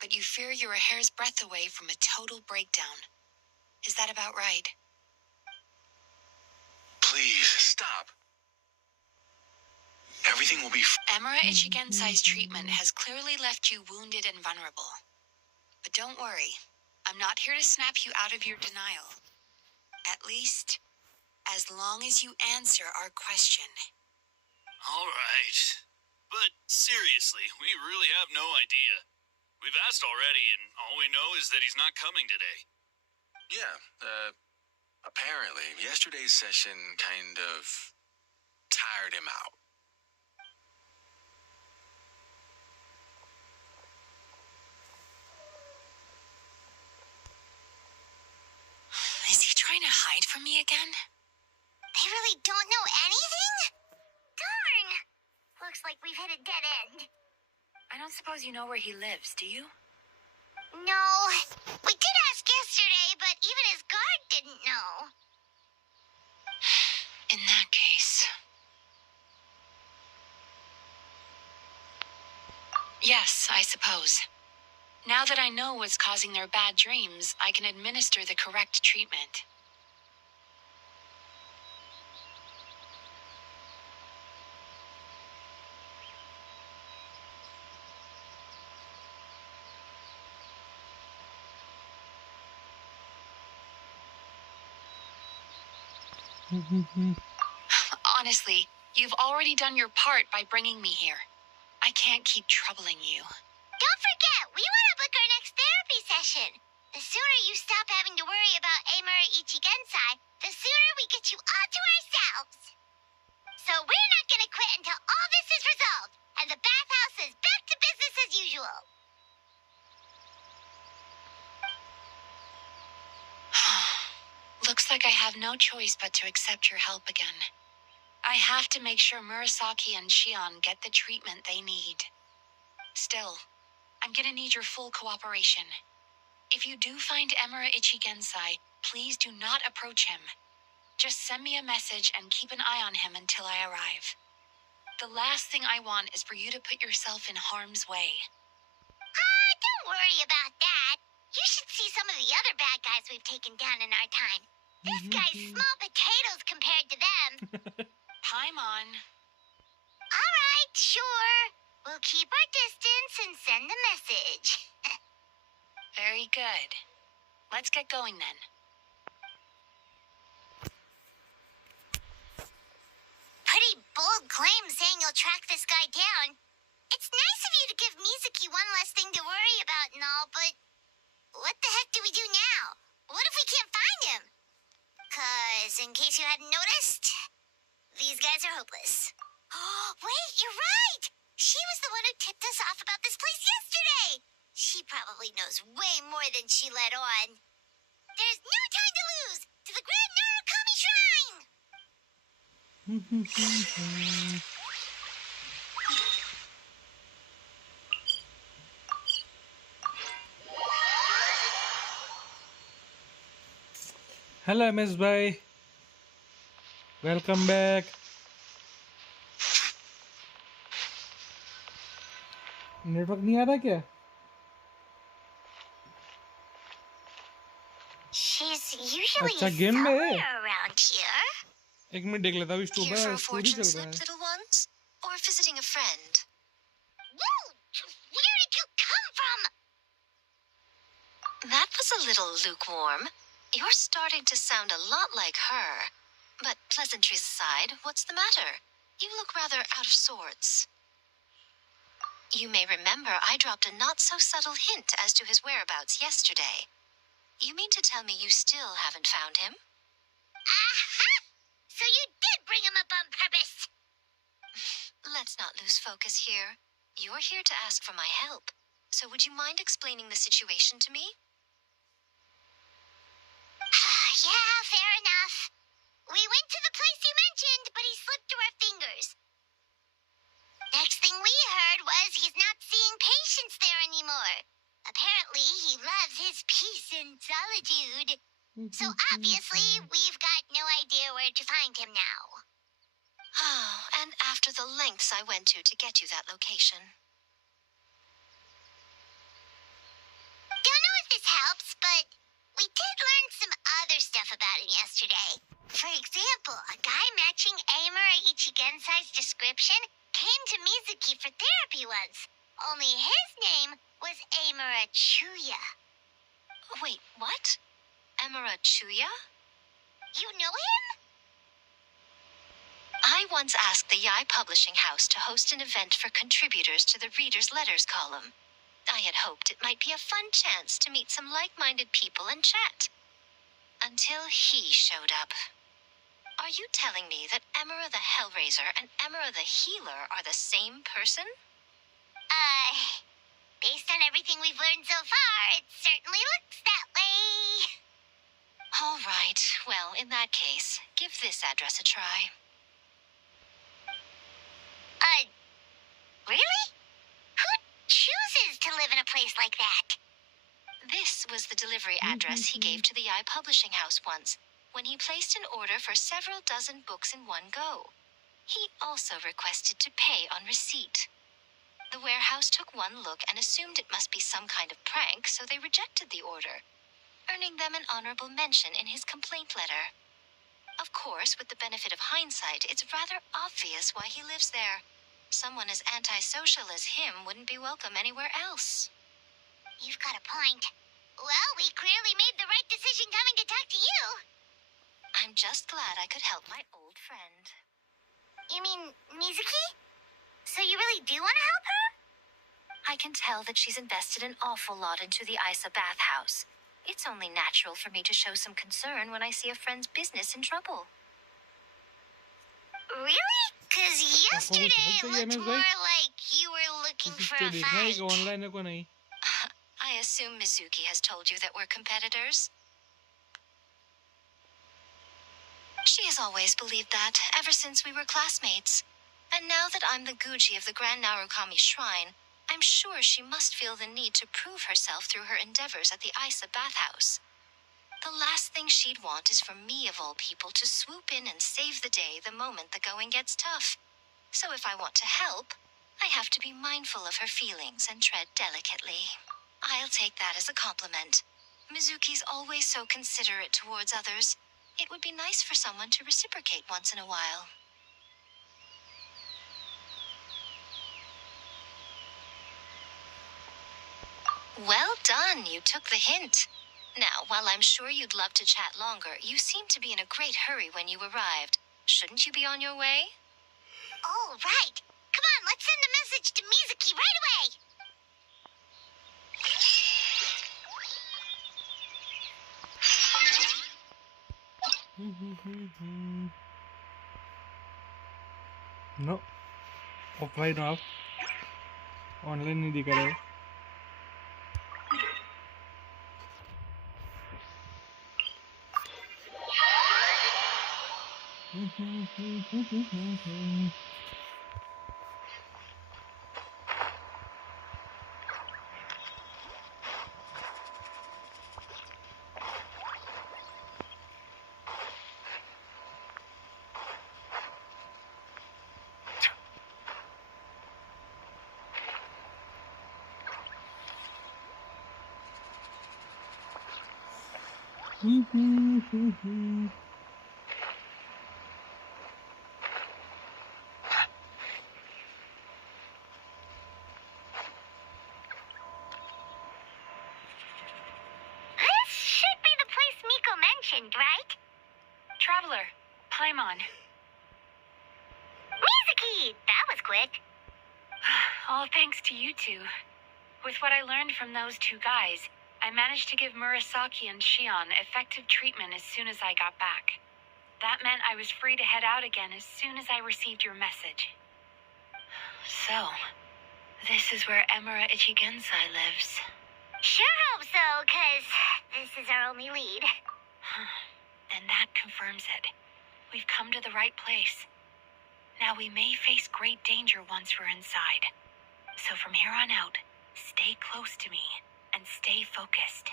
but you fear you're a hair's breadth away from a total breakdown. Is that about right? Please, stop. Everything will be Emura Ichigensai's treatment has clearly left you wounded and vulnerable. But don't worry, I'm not here to snap you out of your denial. At least, as long as you answer our question. All right. But seriously, we really have no idea. We've asked already, and all we know is that he's not coming today. Yeah, apparently, yesterday's session kind of tired him out. Is he trying to hide from me again? They really don't know anything? Darn! Looks like we've hit a dead end. I don't suppose you know where he lives, do you? No, we did ask yesterday, but even his guard didn't know. In that case... Yes, I suppose. Now that I know what's causing their bad dreams, I can administer the correct treatment. Honestly, you've already done your part by bringing me here. I can't keep troubling you. Don't forget, we want to book our next therapy session. The sooner you stop having to worry about Amura Ichigensai, the sooner we get you all to ourselves. So we're not going to quit until all this is resolved, and the bathhouse is back to business as usual. Looks like I have no choice but to accept your help again. I have to make sure Murasaki and Shion get the treatment they need. Still, I'm gonna need your full cooperation. If you do find Emura Ichigensai, please do not approach him. Just send me a message and keep an eye on him until I arrive. The last thing I want is for you to put yourself in harm's way. Don't worry about that. You should see some of the other bad guys we've taken down in our time. This guy's small potatoes compared to them. Paimon. All right, sure. We'll keep our distance and send a message. Very good. Let's get going then. Pretty bold claim saying you'll track this guy down. It's nice of you to give Mizuki one less thing to worry about and all, but what the heck do we do now? What if we can't find him? 'Cause, in case you hadn't noticed, these guys are hopeless. Oh, wait, you're right! She was the one who tipped us off about this place yesterday! She probably knows way more than she let on. There's no time to lose! To the Grand Narukami Shrine! Hello MS भाई, welcome back. Network नहीं आ रहा क्या? She's usually अच्छा, game में है। somewhere around here. एक minute देख लेता हूँ, Here for स्टोरी a चल fortune रहा slip, है। little ones? Or visiting a friend? Whoa! Where did you come from? That was a little lukewarm. You're starting to sound a lot like her. But pleasantries aside, what's the matter? You look rather out of sorts. You may remember I dropped a not-so-subtle hint as to his whereabouts yesterday. You mean to tell me you still haven't found him? Aha! So you did bring him up on purpose. Let's not lose focus here. You're here to ask for my help. So would you mind explaining the situation to me? Yeah, fair enough. We went to the place you mentioned, but he slipped through our fingers. Next thing we heard was he's not seeing patients there anymore. Apparently, he loves his peace and solitude. So obviously, we've got no idea where to find him now. Oh, and after the lengths I went to get you that location. Don't know if this helps, but we did learn some other stuff about him yesterday. For example, a guy matching Amura Ichigensai's description came to Mizuki for therapy once. Only his name was Amura Chuya. Wait, what? Emura Chuya? You know him? I once asked the Yai Publishing House to host an event for contributors to the Reader's Letters column. I had hoped it might be a fun chance to meet some like-minded people and chat. Until he showed up. Are you telling me that Emura the Hellraiser and Emura the Healer are the same person? Based on everything we've learned so far, it certainly looks that way. All right. Well, in that case, give this address a try. Really? Who chooses to live in a place like that? This was the delivery address he gave to the Yai Publishing House once, when he placed an order for several dozen books in one go. He also requested to pay on receipt. The warehouse took one look and assumed it must be some kind of prank, so they rejected the order, earning them an honorable mention in his complaint letter. Of course, with the benefit of hindsight, it's rather obvious why he lives there. Someone as antisocial as him wouldn't be welcome anywhere else. You've got a point. Well, we clearly made the right decision coming to talk to you. I'm just glad I could help my old friend. You mean Mizuki? So you really do want to help her? I can tell that she's invested an awful lot into the Isa bathhouse. It's only natural for me to show some concern when I see a friend's business in trouble. Really? Because yesterday it तो ये looked मैं more भाई- like you were looking for इसको a देखना है कि fight. Online है को नहीं. I assume Mizuki has told you that we're competitors? She has always believed that, ever since we were classmates. And now that I'm the Guji of the Grand Narukami Shrine, I'm sure she must feel the need to prove herself through her endeavors at the Isa bathhouse. The last thing she'd want is for me, of all people, to swoop in and save the day the moment the going gets tough. So if I want to help, I have to be mindful of her feelings and tread delicately. I'll take that as a compliment. Mizuki's always so considerate towards others. It would be nice for someone to reciprocate once in a while. Well done, you took the hint. Now, while I'm sure you'd love to chat longer, you seemed to be in a great hurry when you arrived. Shouldn't you be on your way? Oh, right. Come on, let's send a message to Mizuki right away. No. Offline off. Online नहीं दिखा रहा है. This should be the place Miko mentioned, right? Traveler, Paimon. Mizuki! That was quick. All thanks to you two. With what I learned from those two guys, I managed to give Murasaki and Shion effective treatment as soon as I got back. That meant I was free to head out again as soon as I received your message. So, this is where Emura Ichigensai lives. Sure hope so, because this is our only lead. And that confirms it. We've come to the right place. Now we may face great danger once we're inside. So from here on out, stay close to me and stay focused.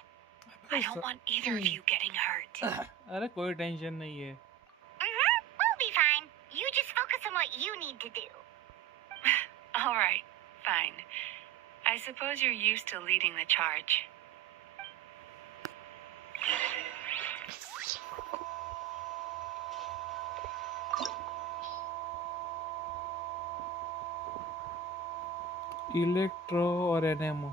I don't want either of you getting hurt. अरे कोई tension नहीं है. We'll be fine. You just focus on what you need to do. All right, fine. I suppose you're used to leading the charge. Electro और NMO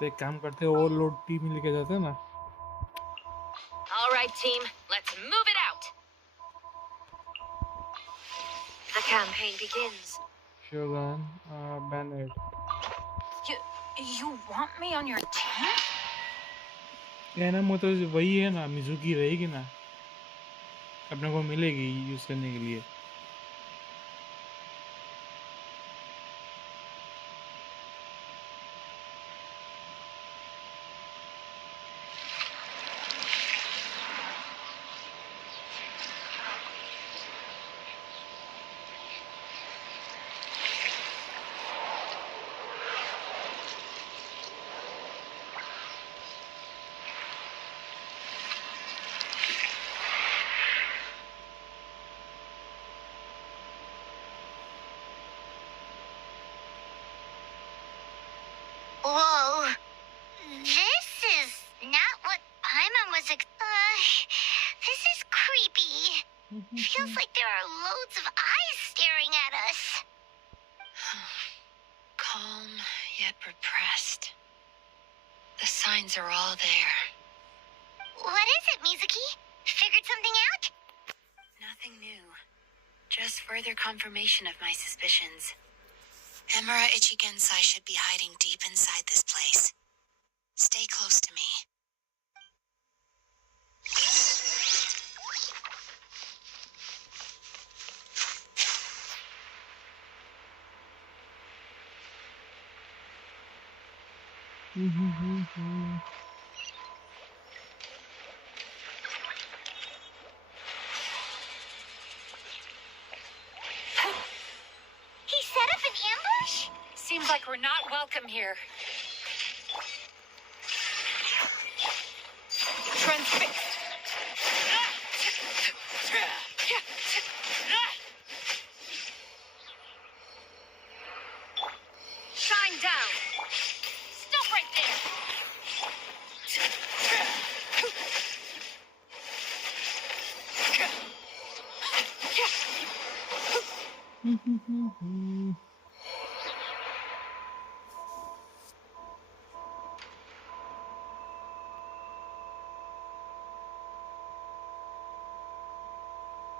तो एक काम करते हैं, ओवरलोड टीम लेके जाते हैं ना. All right, team, let's move it out. The campaign begins. Shogun, Bennett. You want me on your team? NMO तो वही है ना, मिजुकी रहेगी ना, अपने को मिलेगी यूज करने के लिए. Whoa. This is not what Paimon was this is creepy. Feels like there are loads of eyes staring at us. Calm, yet repressed. The signs are all there. What is it, Mizuki? Figured something out? Nothing new. Just further confirmation of my suspicions. Emura Ichigensai should be hiding deep inside this place. Stay close to me. He set up an ambush? Seems like we're not welcome here. Transfixed. Shine down. Stop right there.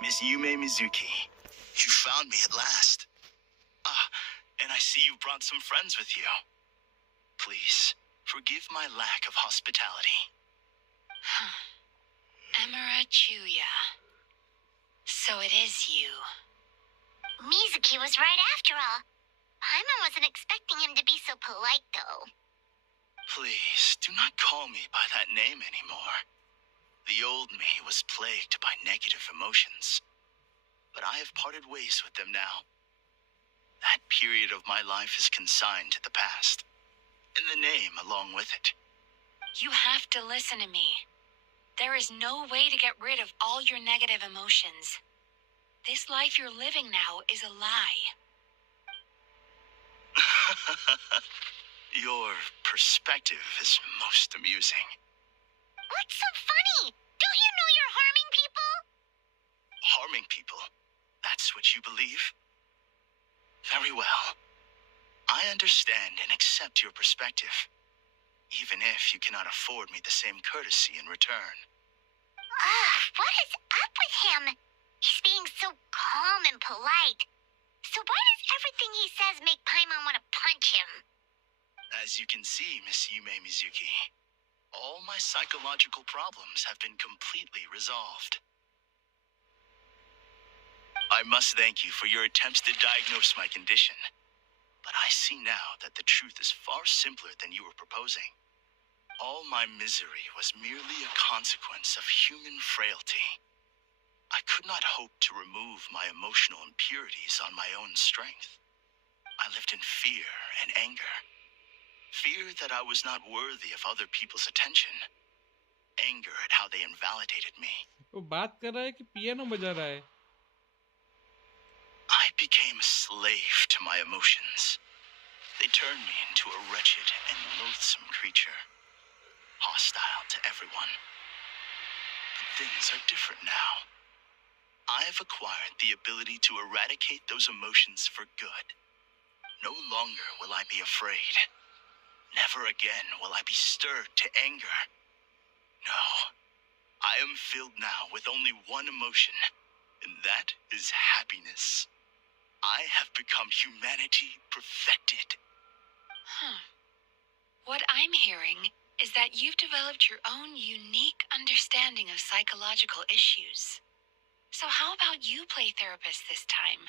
Miss Yume Mizuki, you found me at last. And I see you brought some friends with you. Please, forgive my lack of hospitality. Emura Chuya. So it is you. Mizuki was right after all. Paimon wasn't expecting him to be so polite, though. Please, do not call me by that name anymore. The old me was plagued by negative emotions, but I have parted ways with them now. That period of my life is consigned to the past, and the name along with it. You have to listen to me. There is no way to get rid of all your negative emotions. This life you're living now is a lie. Your perspective is most amusing. What's so funny? Don't you know you're harming people? Harming people? That's what you believe? Very well. I understand and accept your perspective, even if you cannot afford me the same courtesy in return. What is up with him? He's being so calm and polite. So why does everything he says make Paimon want to punch him? As you can see, Miss Yume Mizuki, all my psychological problems have been completely resolved. I must thank you for your attempts to diagnose my condition, but I see now that the truth is far simpler than you were proposing. All my misery was merely a consequence of human frailty. I could not hope to remove my emotional impurities on my own strength. I lived in fear and anger. Fear that I was not worthy of other people's attention. Anger at how they invalidated me. वो बात कर रहा है कि piano बजा रहा है. I became a slave to my emotions. They turned me into a wretched and loathsome creature, hostile to everyone. But things are different now. I have acquired the ability to eradicate those emotions for good. No longer will I be afraid. Never again will I be stirred to anger. No, I am filled now with only one emotion, and that is happiness. I have become humanity perfected. What I'm hearing is that you've developed your own unique understanding of psychological issues. So how about you play therapist this time?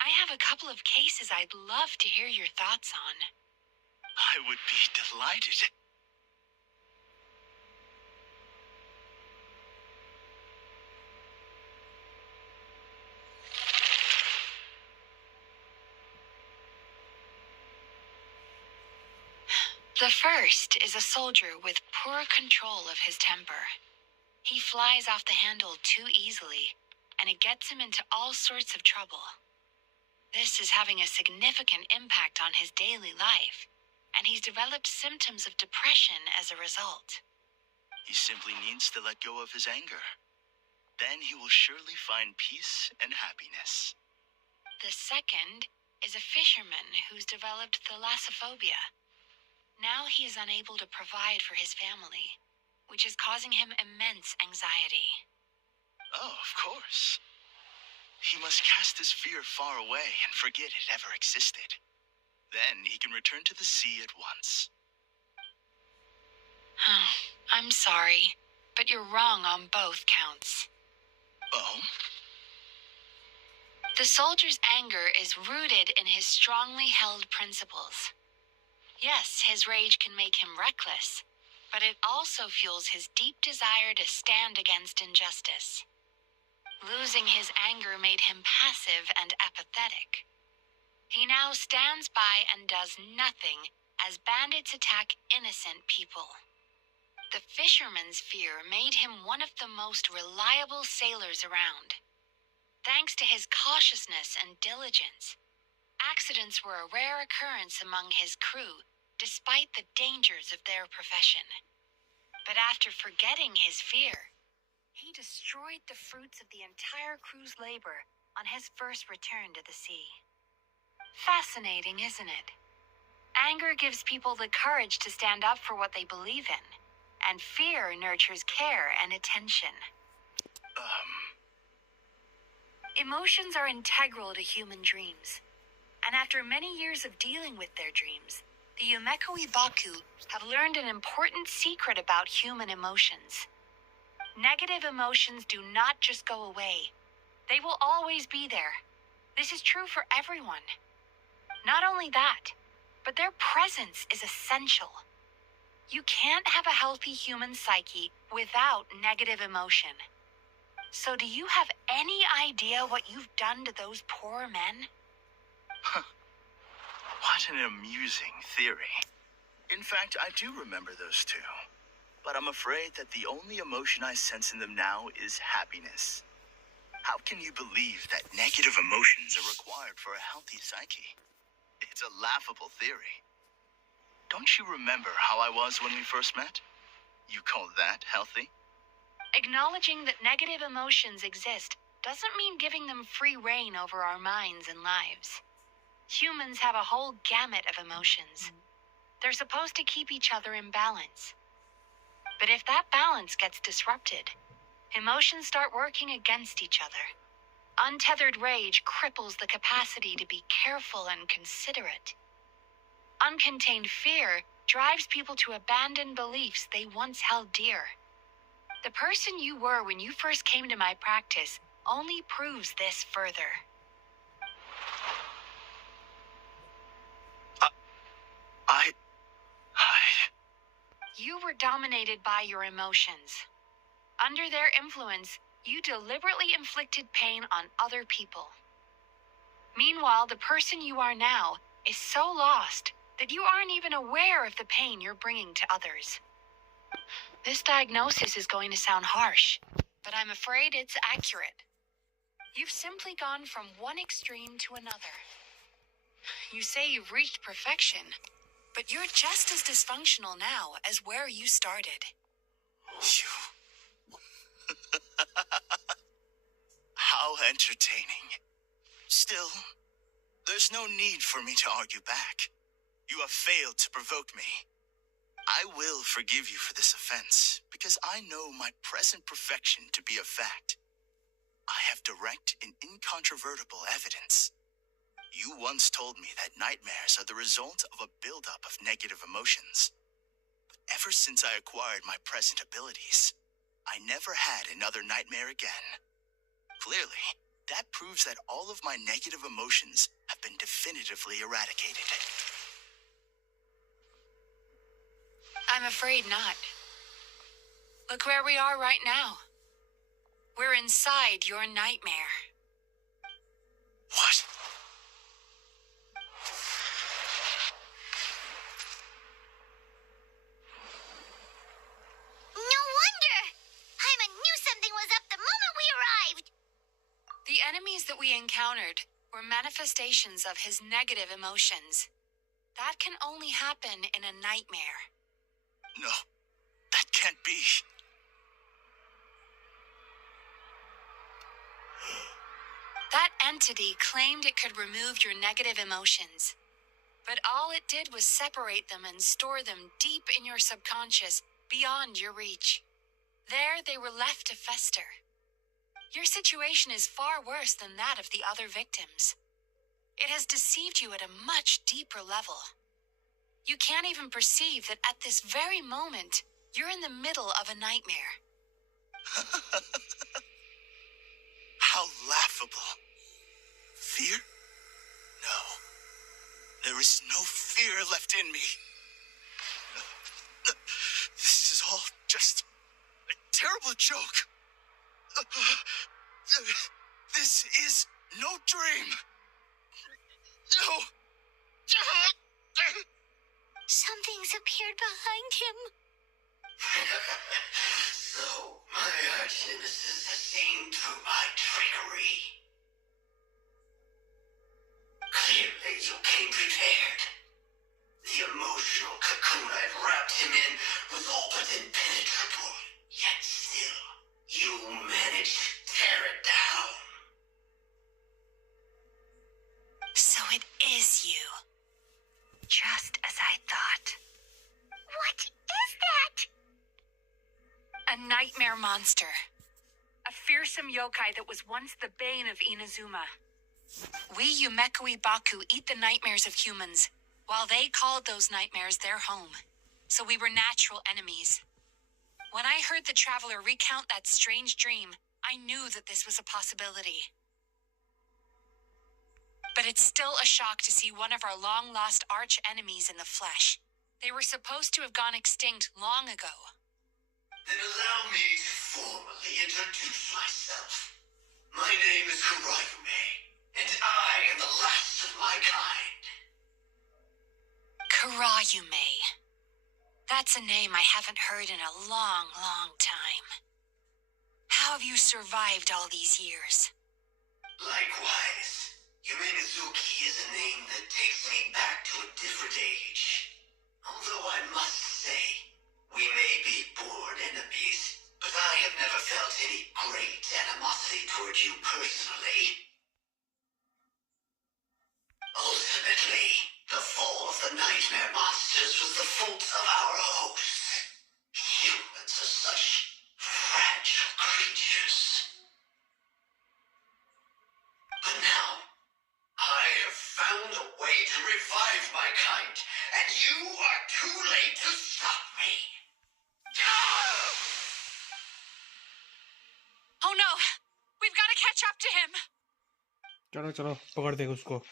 I have a couple of cases I'd love to hear your thoughts on. I would be delighted. The first is a soldier with poor control of his temper. He flies off the handle too easily, and it gets him into all sorts of trouble. This is having a significant impact on his daily life, and he's developed symptoms of depression as a result. He simply needs to let go of his anger. Then he will surely find peace and happiness. The second is a fisherman who's developed thalassophobia. Now he is unable to provide for his family, which is causing him immense anxiety. Oh, of course. He must cast his fear far away and forget it ever existed. Then he can return to the sea at once. I'm sorry, but you're wrong on both counts. Oh? The soldier's anger is rooted in his strongly held principles. Yes, his rage can make him reckless, but it also fuels his deep desire to stand against injustice. Losing his anger made him passive and apathetic. He now stands by and does nothing as bandits attack innocent people. The fisherman's fear made him one of the most reliable sailors around. Thanks to his cautiousness and diligence, accidents were a rare occurrence among his crew, despite the dangers of their profession. But after forgetting his fear, he destroyed the fruits of the entire crew's labor on his first return to the sea. Fascinating, isn't it? Anger gives people the courage to stand up for what they believe in, and fear nurtures care and attention. Emotions are integral to human dreams, and after many years of dealing with their dreams, the Yumeko Ibaku have learned an important secret about human emotions. Negative emotions do not just go away. They will always be there. This is true for everyone. Not only that, but their presence is essential. You can't have a healthy human psyche without negative emotion. So do you have any idea what you've done to those poor men? What an amusing theory. In fact, I do remember those two. But I'm afraid that the only emotion I sense in them now is happiness. How can you believe that negative emotions are required for a healthy psyche? It's a laughable theory. Don't you remember how I was when we first met? You call that healthy? Acknowledging that negative emotions exist doesn't mean giving them free rein over our minds and lives. Humans have a whole gamut of emotions. They're supposed to keep each other in balance. But if that balance gets disrupted, emotions start working against each other. Untethered rage cripples the capacity to be careful and considerate. Uncontained fear drives people to abandon beliefs they once held dear. The person you were when you first came to my practice only proves this further. You were dominated by your emotions. Under their influence, you deliberately inflicted pain on other people. Meanwhile, the person you are now is so lost that you aren't even aware of the pain you're bringing to others. This diagnosis is going to sound harsh, but I'm afraid it's accurate. You've simply gone from one extreme to another. You say you've reached perfection, but you're just as dysfunctional now as where you started. How entertaining. Still, there's no need for me to argue back. You have failed to provoke me. I will forgive you for this offense, because I know my present perfection to be a fact. I have direct and incontrovertible evidence. You once told me that nightmares are the result of a buildup of negative emotions. But ever since I acquired my present abilities, I never had another nightmare again. Clearly, that proves that all of my negative emotions have been definitively eradicated. I'm afraid not. Look where we are right now. We're inside your nightmare. What? No wonder! Hyman knew something was up the moment we arrived! The enemies that we encountered were manifestations of his negative emotions. That can only happen in a nightmare. No, that can't be. That entity claimed it could remove your negative emotions. But all it did was separate them and store them deep in your subconscious beyond your reach. There they were left to fester. Your situation is far worse than that of the other victims. It has deceived you at a much deeper level. You can't even perceive that at this very moment, you're in the middle of a nightmare. How laughable. Fear? No. There is no fear left in me. This is all just a terrible joke. This is no dream. No. Something's appeared behind him. So, my arch nemesis has seen through my trickery. Clearly, you came prepared. The emotional cocoon I've wrapped him in was all but impenetrable. Yet still, you managed to tear it down. So it is you. Just as I thought. What is that? A nightmare monster. A fearsome yokai that was once the bane of Inazuma. We Yumekoi Baku eat the nightmares of humans, while they called those nightmares their home. So we were natural enemies. When I heard the traveler recount that strange dream, I knew that this was a possibility. But it's still a shock to see one of our long-lost arch-enemies in the flesh. They were supposed to have gone extinct long ago. Then allow me to formally introduce myself. My name is Kurayume, and I am the last of my kind. Kurayume. That's a name I haven't heard in a long, long time. How have you survived all these years? Likewise, Yume Mizuki is a name that takes me back to a different age. Although I must say, we may be born enemies, but I have never felt any great animosity toward you personally. Ultimately, the fall of the nightmare monsters was the fault of our hosts. Humans are such fragile creatures. But now, I have found a way to revive my kind, and you are too late to stop me. Oh no! We've got to catch up to him! चलो चलो पकड़ दे उसको.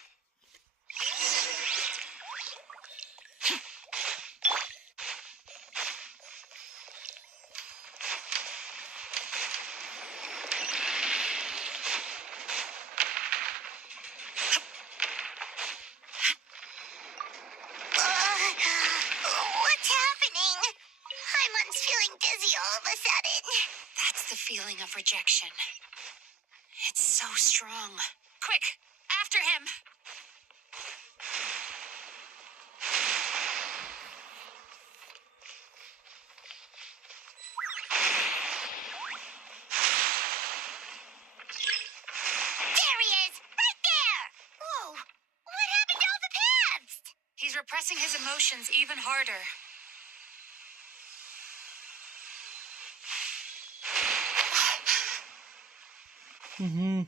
What's happening? Paimon's feeling dizzy all of a sudden. That's the feeling of rejection. It's so strong. Quick! After him! There he is! Right there! Whoa! What happened to all the paths? He's repressing his emotions even harder. Hmm.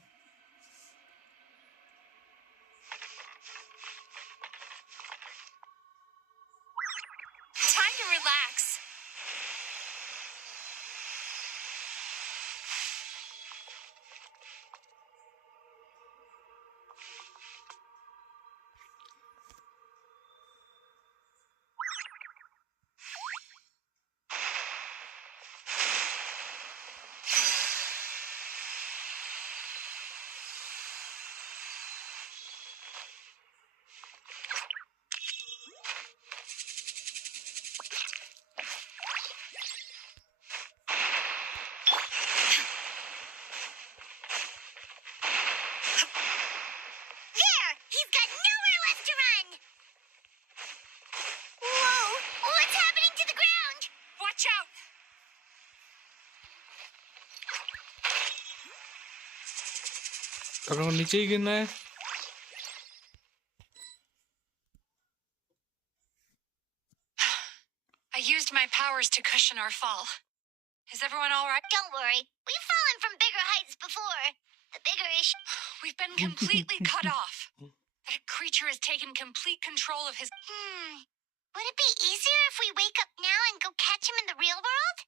Time to relax. There! He's got nowhere left to run! Whoa! What's happening to the ground? Watch out! अपने को नीचे ही गिरना है. I used my powers to cushion our fall. Is everyone all right? Don't worry, we've fallen from bigger heights before. The bigger issue. We've been completely cut off. That creature has taken complete control of his... Would it be easier if we wake up now and go catch him in the real world?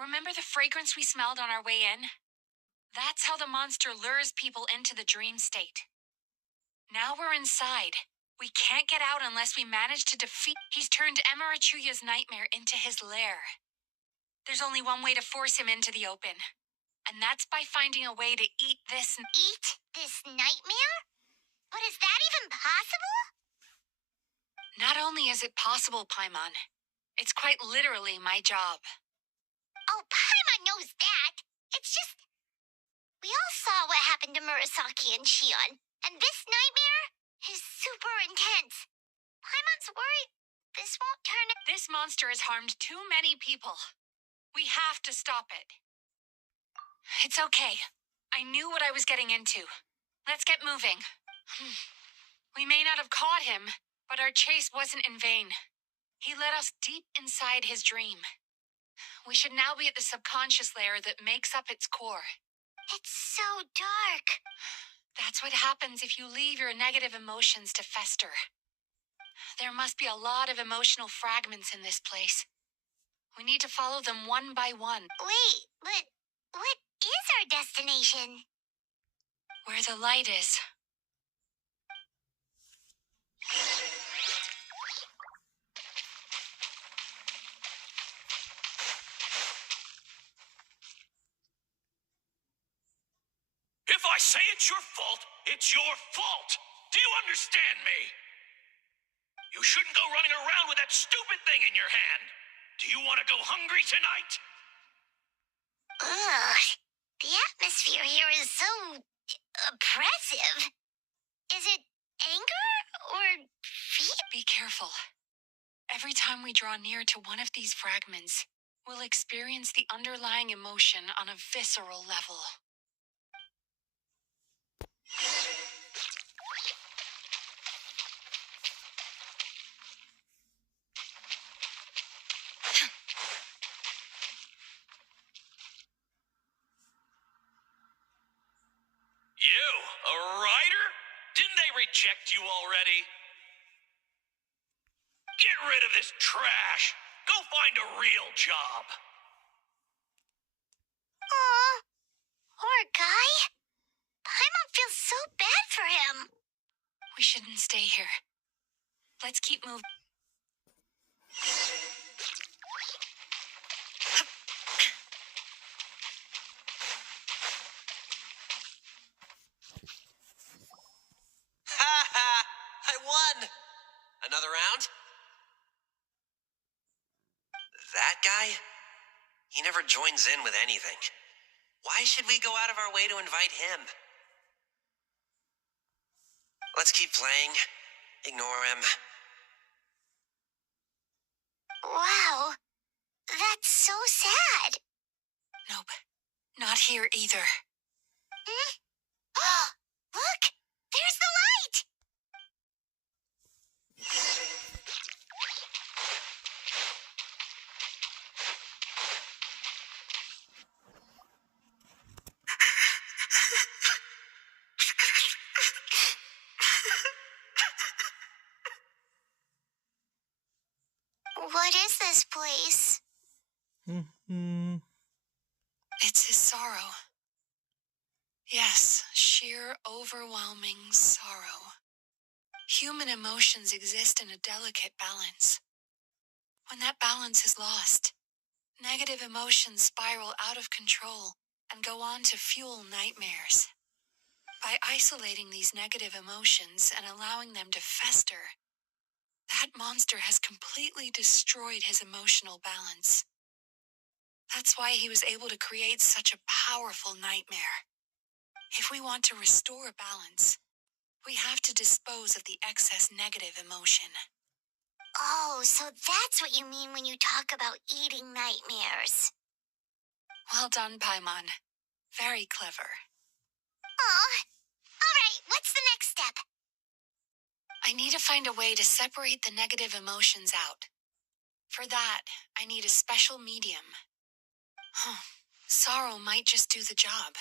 Remember the fragrance we smelled on our way in? That's how the monster lures people into the dream state. Now we're inside. We can't get out unless we manage to defeat... He's turned Emarachuya's nightmare into his lair. There's only one way to force him into the open. And that's by finding a way to eat this... Eat this nightmare? But is that even possible? Not only is it possible, Paimon, it's quite literally my job. Oh, Paimon knows that. It's just... We all saw what happened to Murasaki and Shion. And this nightmare is super intense. Paimon's worried this won't turn... This monster has harmed too many people. We have to stop it. It's okay. I knew what I was getting into. Let's get moving. We may not have caught him, but our chase wasn't in vain. He led us deep inside his dream. We should now be at the subconscious layer that makes up its core. It's so dark. That's what happens if you leave your negative emotions to fester. There must be a lot of emotional fragments in this place. We need to follow them one by one. Wait, but what is our destination? Where the light is. If I say it's your fault, it's your fault. Do you understand me? You shouldn't go running around with that stupid thing in your hand. Do you want to go hungry tonight? Ugh, the atmosphere here is so oppressive. Is it anger or fear? Be careful. Every time we draw near to one of these fragments, we'll experience the underlying emotion on a visceral level. You, a writer? Didn't they reject you already? Get rid of this trash. Go find a real job. Aw, poor guy. Paimon feels so bad for him. We shouldn't stay here. Let's keep moving. Ha ha! I won! Another round? That guy? He never joins in with anything. Why should we go out of our way to invite him? Let's keep playing. Ignore him. Wow, that's so sad. Nope. Not here either. Look, there's the light. What is this place? It's his sorrow. Yes, sheer, overwhelming sorrow. Human emotions exist in a delicate balance. When that balance is lost, negative emotions spiral out of control and go on to fuel nightmares. By isolating these negative emotions and allowing them to fester, that monster has completely destroyed his emotional balance. That's why he was able to create such a powerful nightmare. If we want to restore balance, we have to dispose of the excess negative emotion. Oh, so that's what you mean when you talk about eating nightmares. Well done, Paimon. Very clever. Aw. Alright, what's the next step? I need to find a way to separate the negative emotions out. For that, I need a special medium. Sorrow might just do the job.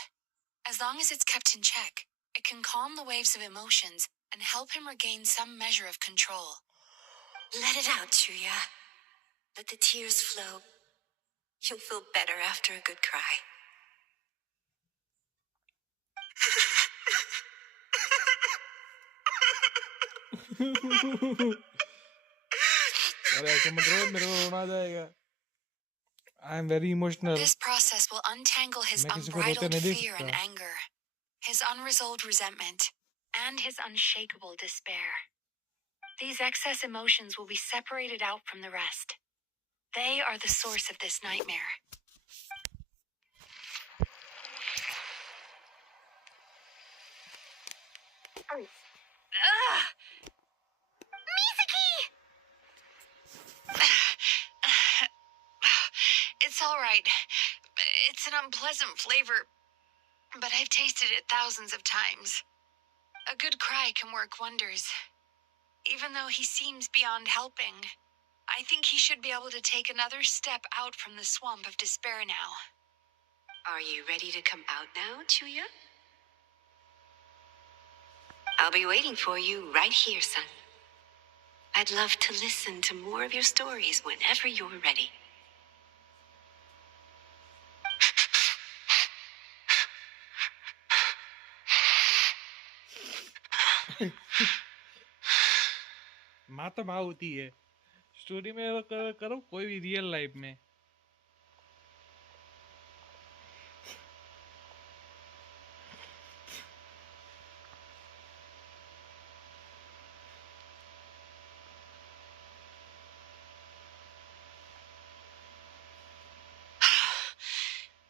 As long as it's kept in check, it can calm the waves of emotions and help him regain some measure of control. Let it out, Chuya. Let the tears flow. You'll feel better after a good cry. अरे ऐसे मत रो, मेरे को रोना आ जाएगा. I am very emotional. This process will untangle his मैं किसी को रोते unbridled नहीं देख fear and सकता. anger, his unresolved resentment, and his unshakable despair. These excess emotions will be separated out from the rest. They are the source of this nightmare. It's all right. It's an unpleasant flavor, but I've tasted it thousands of times. A good cry can work wonders. Even though he seems beyond helping, I think he should be able to take another step out from the swamp of despair now. Are you ready to come out now, Chuya? I'll be waiting for you right here, son. I'd love to listen to more of your stories whenever you're ready. माँ तो माँ होती है. Story में करो कोई भी real life में.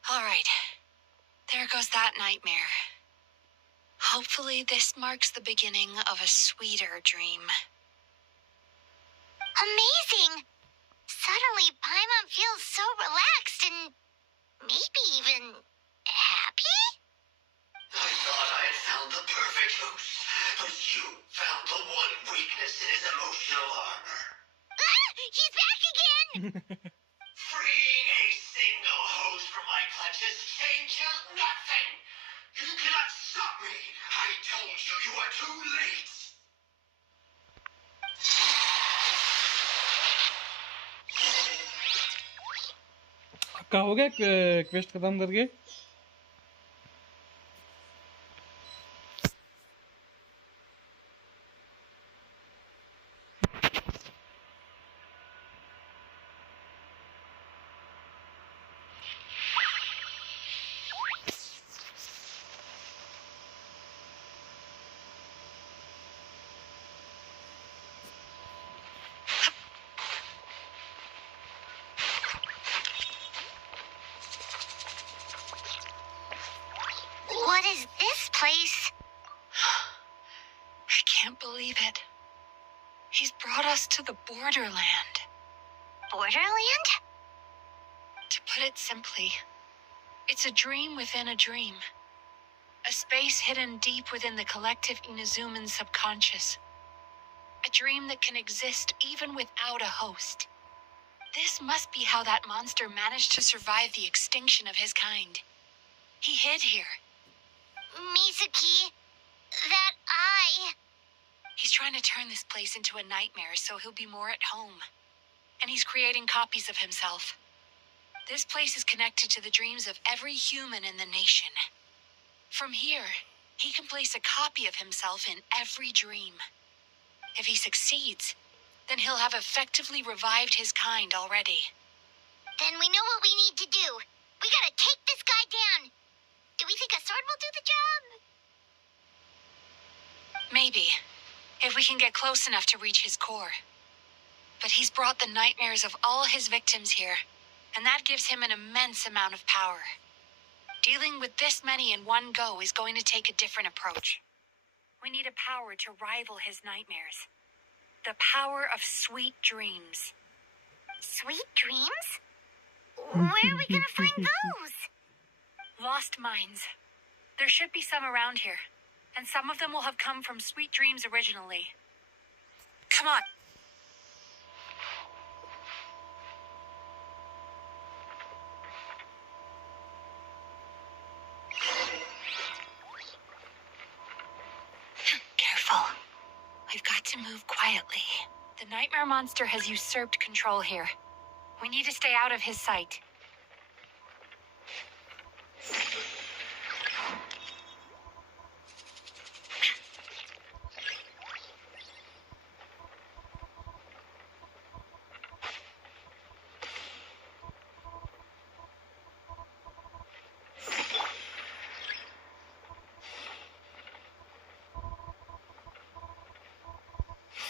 All right. There goes that nightmare. Hopefully this marks the beginning of a sweeter dream. Amazing! Suddenly, Paimon feels so relaxed and maybe even happy? I thought I had found the perfect host, but you found the one weakness in his emotional armor. Ah! He's back again! Freeing a single host from my clutches changes nothing. You cannot stop me. I told you you are too late. आपका हो गया quest खत्म करके? What is this place? I can't believe it. He's brought us to the borderland. Borderland? To put it simply, it's a dream within a dream. A space hidden deep within the collective Inazuman subconscious. A dream that can exist even without a host. This must be how that monster managed to survive the extinction of his kind. He hid here. Mizuki, that eye. He's trying to turn this place into a nightmare so he'll be more at home. And he's creating copies of himself. This place is connected to the dreams of every human in the nation. From here, he can place a copy of himself in every dream. If he succeeds, then he'll have effectively revived his kind already. Then we know what we need to do. We gotta take this guy down. Do we think a sword will do the job? Maybe, if we can get close enough to reach his core. But he's brought the nightmares of all his victims here, and that gives him an immense amount of power. Dealing with this many in one go is going to take a different approach. We need a power to rival his nightmares. The power of sweet dreams. Sweet dreams? Where are we gonna find those? Lost minds. There should be some around here, and some of them will have come from sweet dreams originally. Come on. quietly. The nightmare monster has usurped control here. We need to stay out of his sight.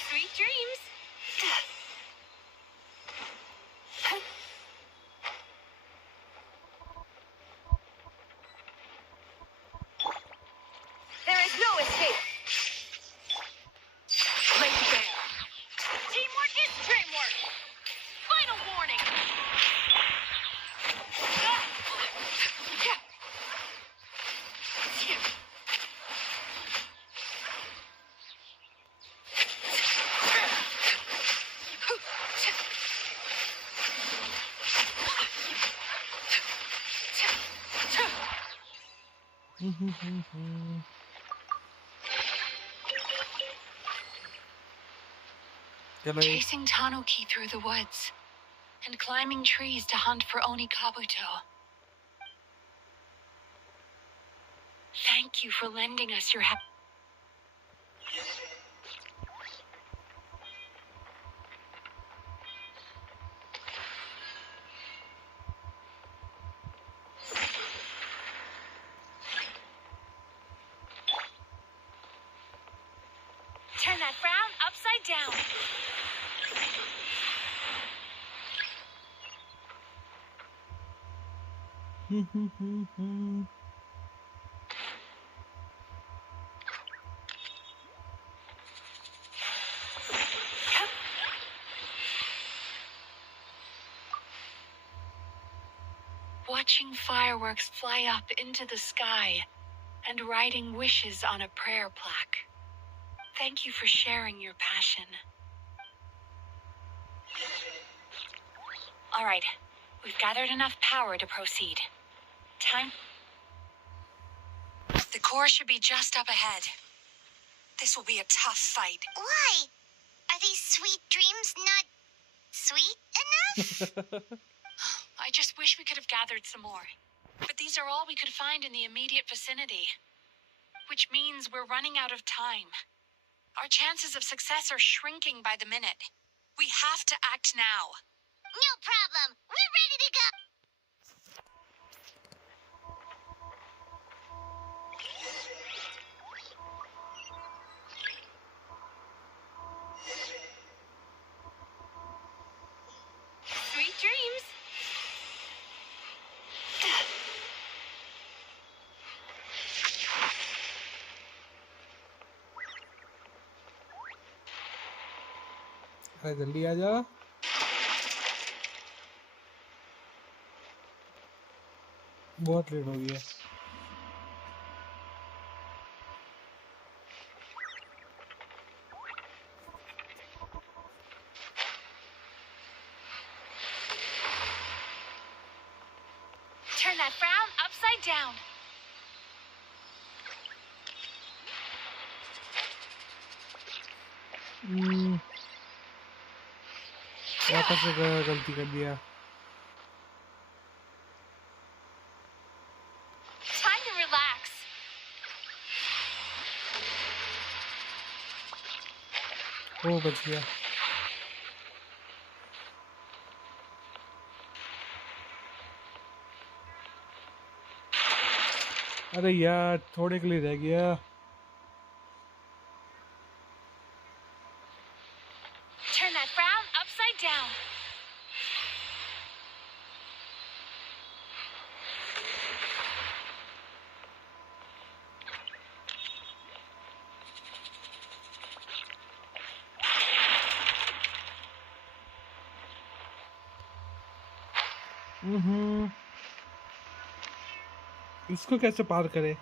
Sweet dreams. There is no escape. Lady Bear. Teamwork is dreamwork. Final warning. चलो Chasing Tanuki through the woods and climbing trees to hunt for Oni Kabuto. Thank you for lending us your Turn that frown upside down. Watching fireworks fly up into the sky and writing wishes on a prayer plaque. Thank you for sharing your passion. All right, we've gathered enough power to proceed. Time. The core should be just up ahead. This will be a tough fight. Why? Are these sweet dreams not sweet enough? I just wish we could have gathered some more. But these are all we could find in the immediate vicinity. Which means we're running out of time. Our chances of success are shrinking by the minute. We have to act now. No problem. We're ready to go. Sweet dreams. अरे जल्दी आ जा बहुत late हो गया Turn that frown upside down. वापस से गलती कर दिया Time to relax. ओ बच गया अरे यार थोड़े के लिए रह गया Turn that frown upside down. इसको कैसे पार करे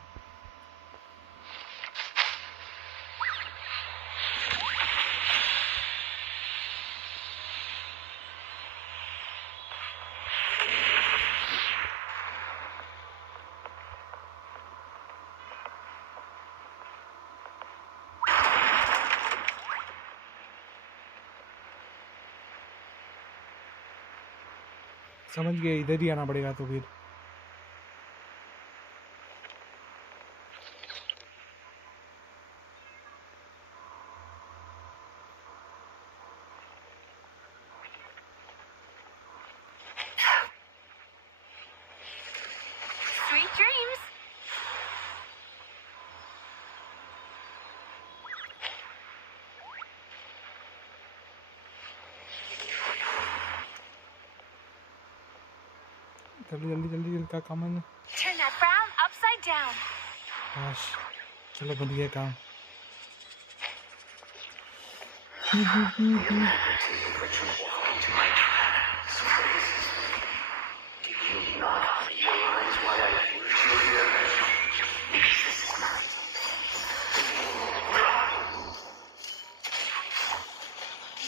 समझ गए, इधर ही आना पड़ेगा तो फिर। Sweet dreams. जल्दी जल्दी जल्दी जल्दी का काम है। Turn that frown upside down. बस चलो बन गया काम।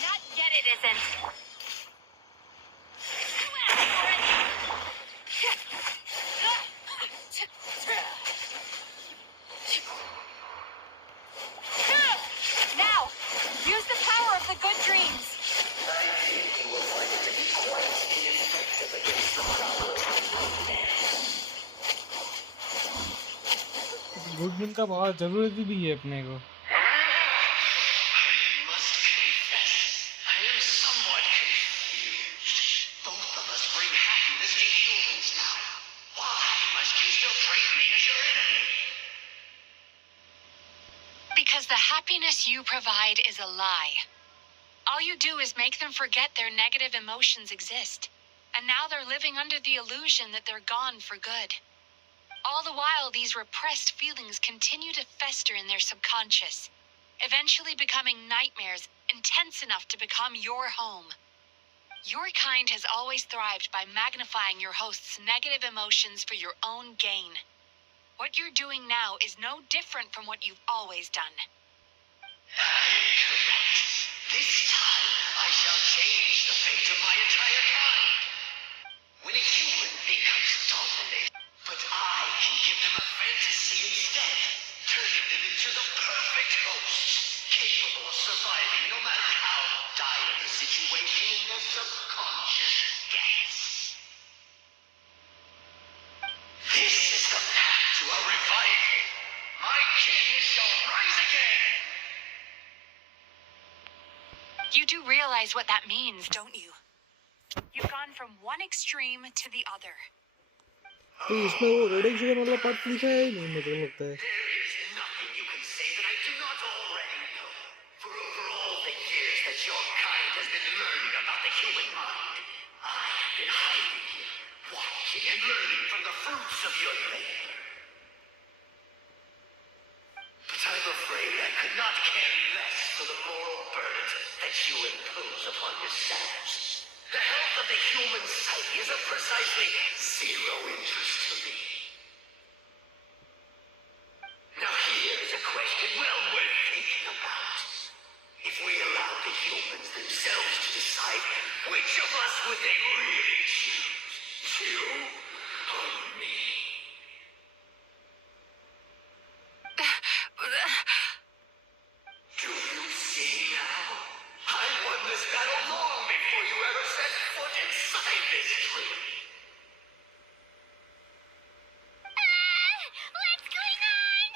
Not yet, it isn't. Now, use the power of the good dreams. Goodwill का बहुत जरूरत भी है अपने को। Because the happiness you provide is a lie. All you do is make them forget their negative emotions exist. And now they're living under the illusion that they're gone for good. All the while, these repressed feelings continue to fester in their subconscious, eventually becoming nightmares intense enough to become your home. Your kind has always thrived by magnifying your host's negative emotions for your own gain. What you're doing now is no different from what you've always done. Incorrect. This time, I shall change the fate of my entire kind. When a human becomes dominant, but I can give them a fantasy instead, turning them into the perfect hosts, capable of surviving no matter how dire the situation in their subconscious gets. This is the path to a revival. My king shall rise again. You do realize what that means, don't you? You've gone from one extreme to the other. तो इसमें वो radiation वाला part लिखा है नहीं, मुझे लगता है। There is nothing you can say that I do not already know. For over all the years that your kind has been learning about the human mind, I have been hiding here, watching and learning from the fruits of your labor. But I'm afraid I could not care less for the moral burdens that you impose upon yourselves. The health of the human psyche is of precisely zero interest to me. Now here is a question well worth thinking about. If we allow the humans themselves to decide, which of us would they really choose? You or me? Do you see now? I won this battle long before you ever set foot inside this tree. What's going on?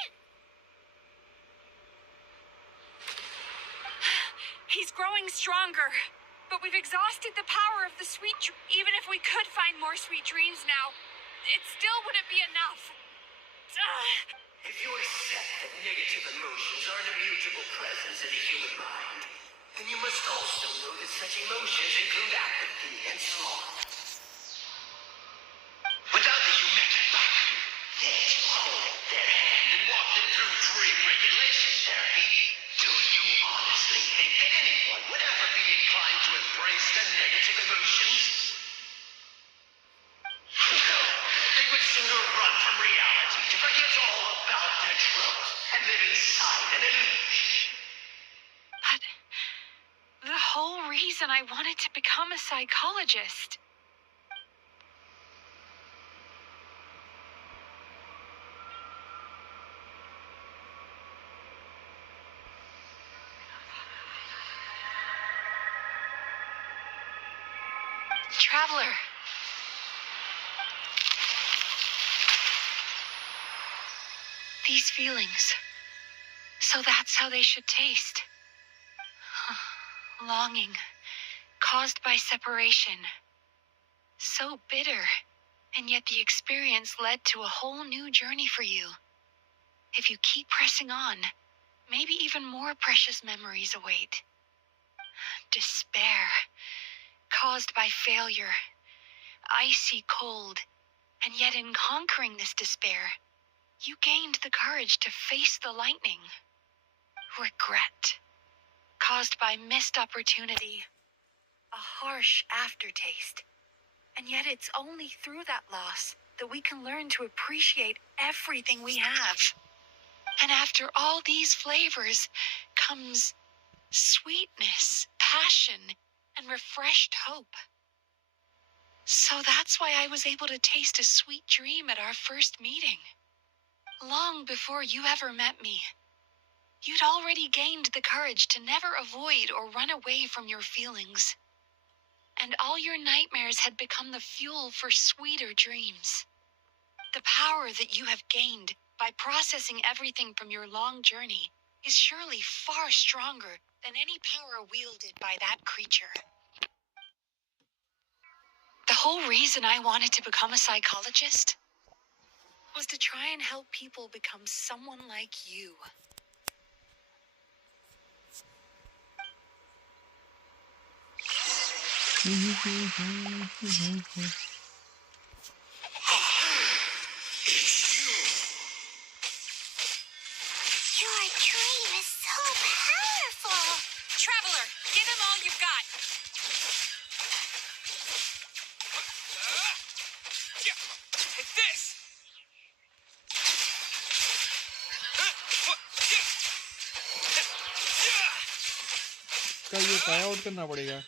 He's growing stronger, but we've exhausted the power of the sweet even if we could find more sweet dreams now, it still wouldn't be enough. If you accept that negative emotions are an immutable presence in the human mind, then you must also know that such emotions include apathy and sloth. Without the Yumeki Baku, there to hold their hand and walk them through dream regulation therapy, do you honestly think that anyone would ever be inclined to embrace the negative emotions? No, they would sooner run from reality to forget all about their troubles and live inside an illusion. But the whole reason I wanted to become a psychologist. Traveler, these feelings. So that's how they should taste. Longing, caused by separation. So bitter, and yet the experience led to a whole new journey for you. If you keep pressing on, maybe even more precious memories await. Despair, caused by failure. Icy cold, and yet in conquering this despair, you gained the courage to face the lightning. Regret, caused by missed opportunity. A harsh aftertaste. And yet it's only through that loss that we can learn to appreciate everything we have. And after all these flavors comes sweetness, passion, and refreshed hope. So that's why I was able to taste a sweet dream at our first meeting. Long before you ever met me, you'd already gained the courage to never avoid or run away from your feelings. And all your nightmares had become the fuel for sweeter dreams. The power that you have gained by processing everything from your long journey is surely far stronger than any power wielded by that creature. The whole reason I wanted to become a psychologist was to try and help people become someone like you. Your dream is so powerful. Traveler, give him all you've got. Take this! इसका ये tie out करना पड़ेगा.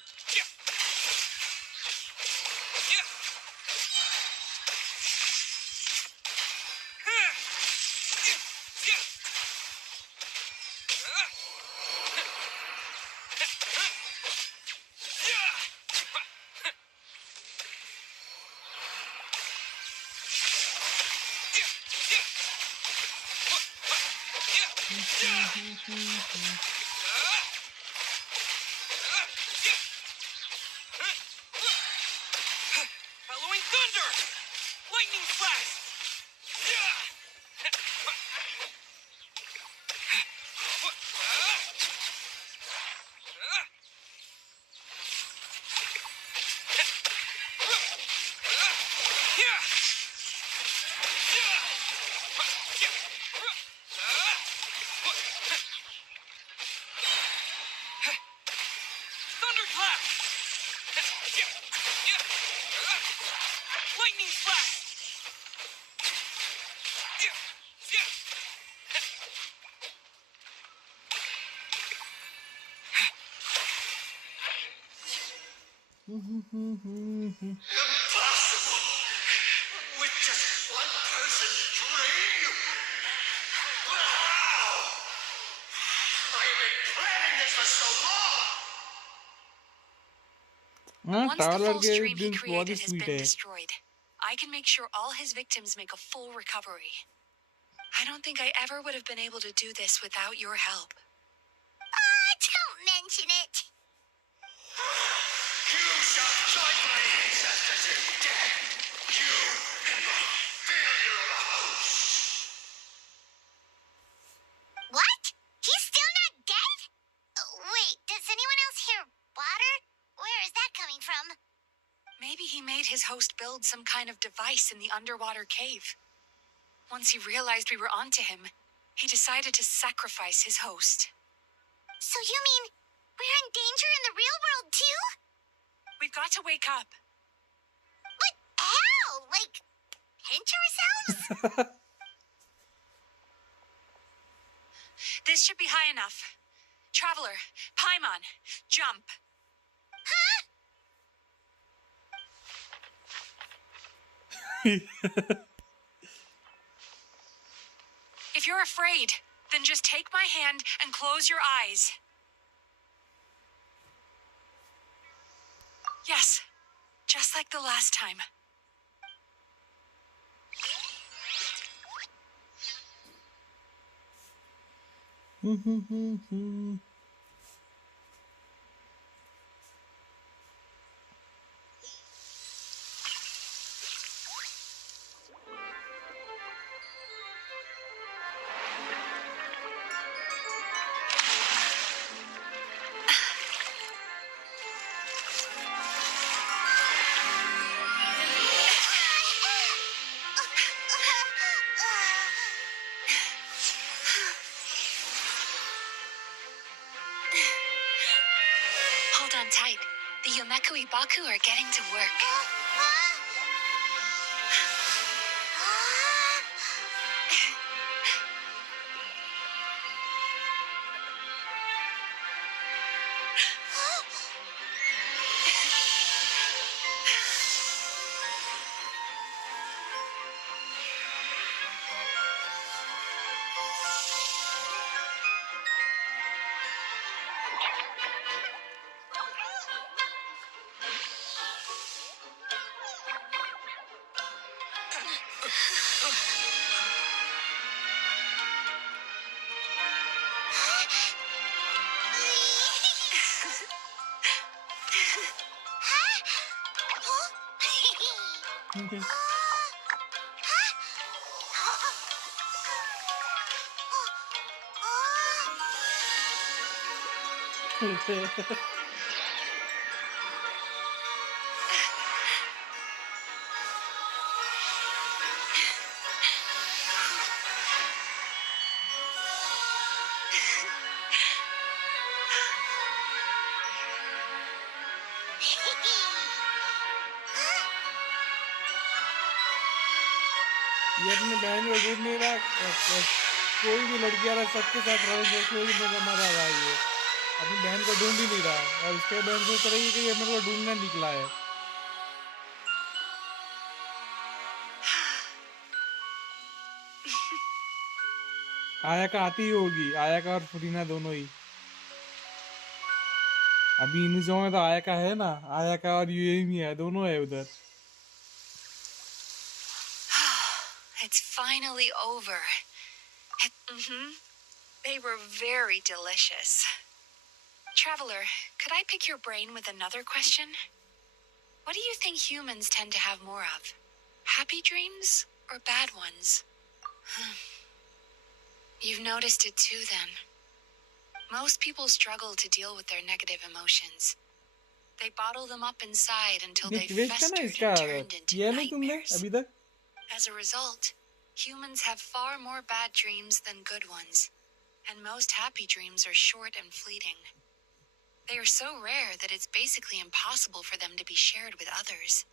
Bellowing thunder! Lightning flash! Thunderclap! Lightning flash! Impossible! With just one person's dream? Wow! I've been planning this for so long! हाँ, Once the tower false के dream he dreams बहुत ही created has sweet been है. destroyed, I can make sure all his victims make a full recovery. I don't think I ever would have been able to do this without your help. Don't mention it. You shall join my ancestors in death! You and my failure of a host! What? He's still not dead? Wait, does anyone else hear water? Where is that coming from? Maybe he made his host build some kind of device in the underwater cave. Once he realized we were onto him, he decided to sacrifice his host. So you mean we're in danger in the real world too? We've got to wake up. But how? Like, pinch ourselves? This should be high enough. Traveler, Paimon, jump. If you're afraid, then just take my hand and close your eyes. Yes, just like the last time. Hold on tight. The Yomekui Baku are getting to work. ये अपनी बहन को ढूंढ नहीं रहा, कोई भी लड़की आ रहा सबके साथ रहा, कोई भी मजा रहा है। ये अपनी बहन को ढूंढ ही नहीं रहा और उसके बहन सोच रही है कि ये मेरे को ढूंढने निकला है। आया का आती ही होगी, आया का और फुरीना दोनों ही। अभी इन जो में तो आया का है ना, आया का और यूएमी है, दोनों है उधर। It's finally over. They were very delicious. Traveler, could I pick your brain with another question? What do you think humans tend to have more of? Happy dreams or bad ones? You've noticed it too, then. Most people struggle to deal with their negative emotions. They bottle them up inside until they festered and turned into nightmares. As a result, humans have far more bad dreams than good ones, and most happy dreams are short and fleeting. They are so rare that it's basically impossible for them to be shared with others.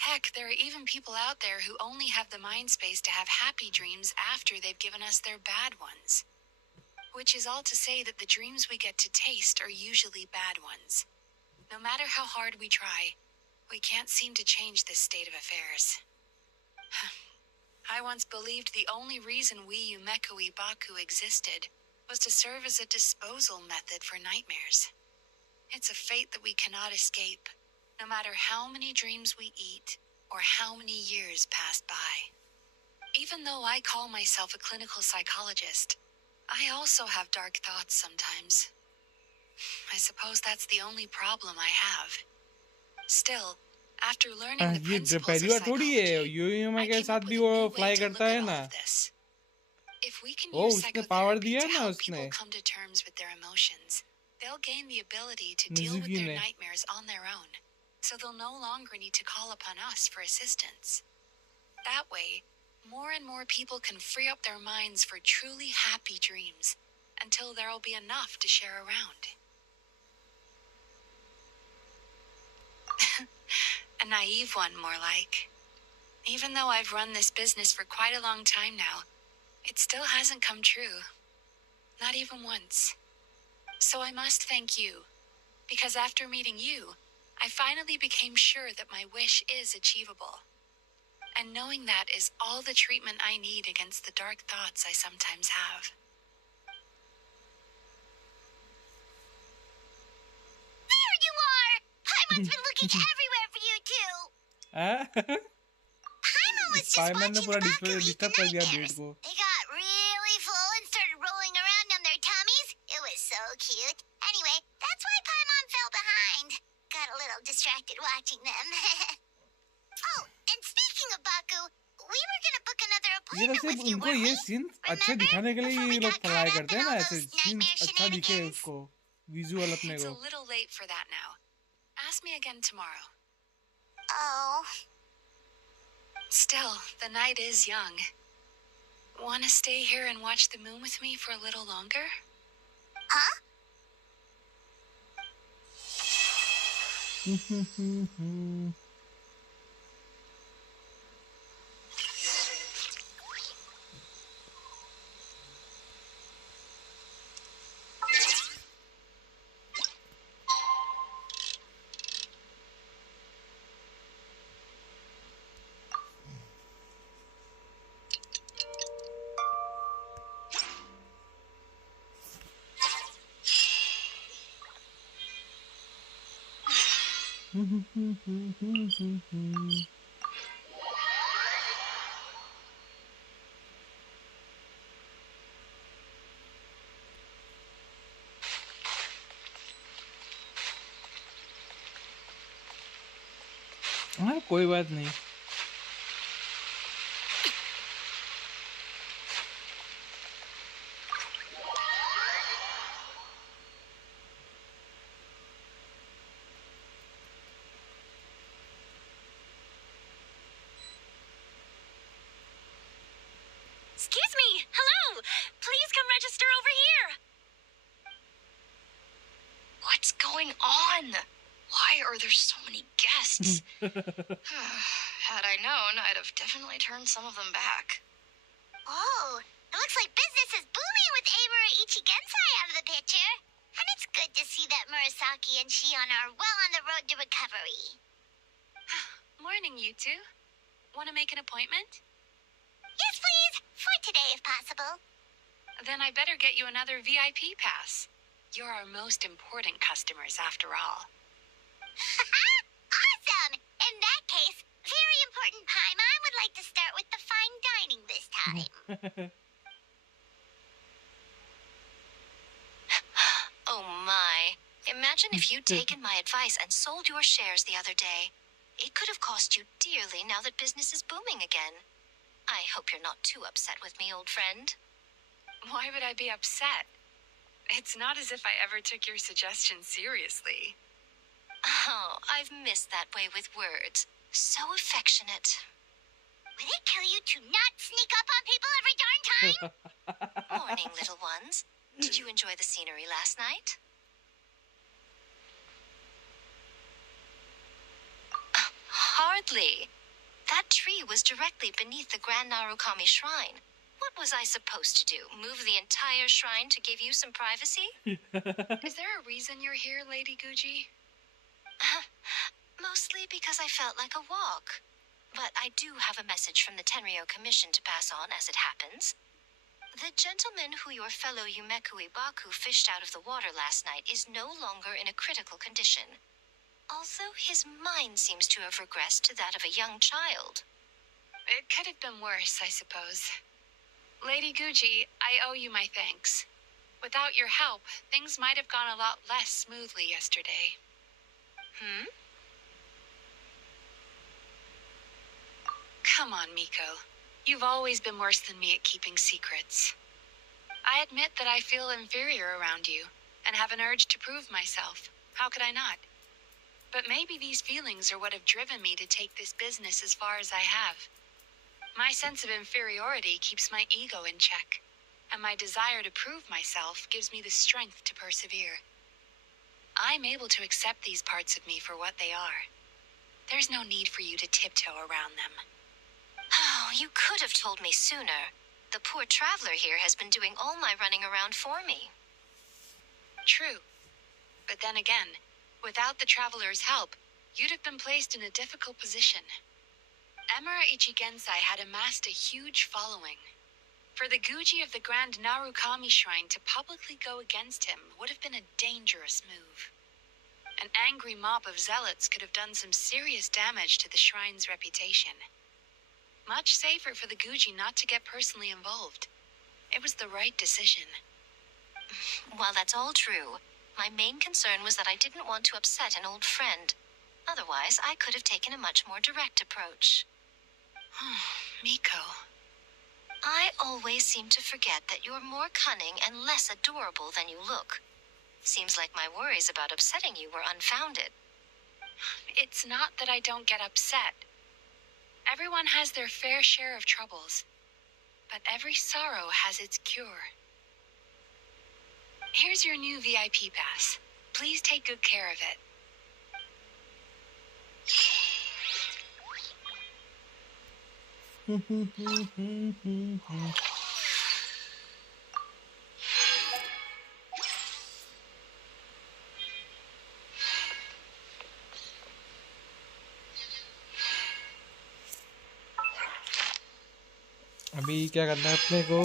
Heck, there are even people out there who only have the mind space to have happy dreams after they've given us their bad ones. Which is all to say that the dreams we get to taste are usually bad ones. No matter how hard we try, we can't seem to change this state of affairs. I once believed the only reason we Yomekui Baku existed was to serve as a disposal method for nightmares. It's a fate that we cannot escape, no matter how many dreams we eat or how many years pass by. Even though I call myself a clinical psychologist, I also have dark thoughts sometimes. I suppose that's the only problem I have. Still, after learning the principles of psychology, I came up with a new way to look at all of this. If we can use psychotherapy to help people come to terms with their emotions, they'll gain the ability to deal with their nightmares on their own, so they'll no longer need to call upon us for assistance. That way, more and more people can free up their minds for truly happy dreams, until there'll be enough to share around. A naive one, more like. Even though I've run this business for quite a long time now, it still hasn't come true. Not even once. So I must thank you, because after meeting you, I finally became sure that my wish is achievable. And knowing that is all the treatment I need against the dark thoughts I sometimes have. There you are! Paimon's been looking everywhere for you too! Paimon was just watching the Baku eat the nightmares. They got really full and started rolling around on their distracted watching them. Oh, and speaking of Baku, we were gonna book another ये तो appointment सिर्फ with you, उनको weren't ये we? Scene अच्छे Remember? दिखाने के लिए Before ये we लोग got ट्राई caught up करते in हैं ना, all ऐसे those सीन nightmare अच्छा दिखे shenanigans. उसको विजुअल अपने It's को. a little late for that now. Ask me again tomorrow. Oh. Still, the night is young. Want to stay here and watch the moon with me for a little longer? Huh? हाँ कोई बात नहीं. Excuse me. Hello. Please come register over here. What's going on? Why are there so many guests? Had I known, I'd have definitely turned some of them back. Oh, it looks like business is booming with Amura Ichigensai out of the picture. And it's good to see that Murasaki and Shion are well on the road to recovery. Morning, you two. Want to make an appointment? Yes, please. For today, if possible. Then I better get you another VIP pass. You're our most important customers, after all. Awesome! In that case, very important Paimon would like to start with the fine dining this time. Oh my. Imagine if you'd taken my advice and sold your shares the other day. It could have cost you dearly now that business is booming again. I hope you're not too upset with me, old friend. Why would I be upset? It's not as if I ever took your suggestion seriously. Oh, I've missed that way with words. So affectionate. Would it kill you to not sneak up on people every darn time? Morning, little ones. Did you enjoy the scenery last night? Hardly. That tree was directly beneath the Grand Narukami Shrine. What was I supposed to do? Move the entire shrine to give you some privacy? Is there a reason you're here, Lady Guji? Mostly because I felt like a walk. But I do have a message from the Tenryo Commission to pass on as it happens. The gentleman who your fellow Yumeku Ibaku fished out of the water last night is no longer in a critical condition. Although his mind seems to have regressed to that of a young child. It could have been worse, I suppose. Lady Guji, I owe you my thanks. Without your help, things might have gone a lot less smoothly yesterday. Come on, Miko. You've always been worse than me at keeping secrets. I admit that I feel inferior around you, and have an urge to prove myself. How could I not? But maybe these feelings are what have driven me to take this business as far as I have. My sense of inferiority keeps my ego in check, and my desire to prove myself gives me the strength to persevere. I'm able to accept these parts of me for what they are. There's no need for you to tiptoe around them. Oh, you could have told me sooner. The poor traveler here has been doing all my running around for me. True. But then again, without the traveler's help, you'd have been placed in a difficult position. Emira Ichigensai had amassed a huge following. For the Guji of the Grand Narukami Shrine to publicly go against him would have been a dangerous move. An angry mob of zealots could have done some serious damage to the shrine's reputation. Much safer for the Guji not to get personally involved. It was the right decision. While that's all true, my main concern was that I didn't want to upset an old friend. Otherwise, I could have taken a much more direct approach. Miko. I always seem to forget that you're more cunning and less adorable than you look. Seems like my worries about upsetting you were unfounded. It's not that I don't get upset. Everyone has their fair share of troubles. But every sorrow has its cure. Here's your new VIP pass. Please take good care of it. अभी क्या करना है अपने को?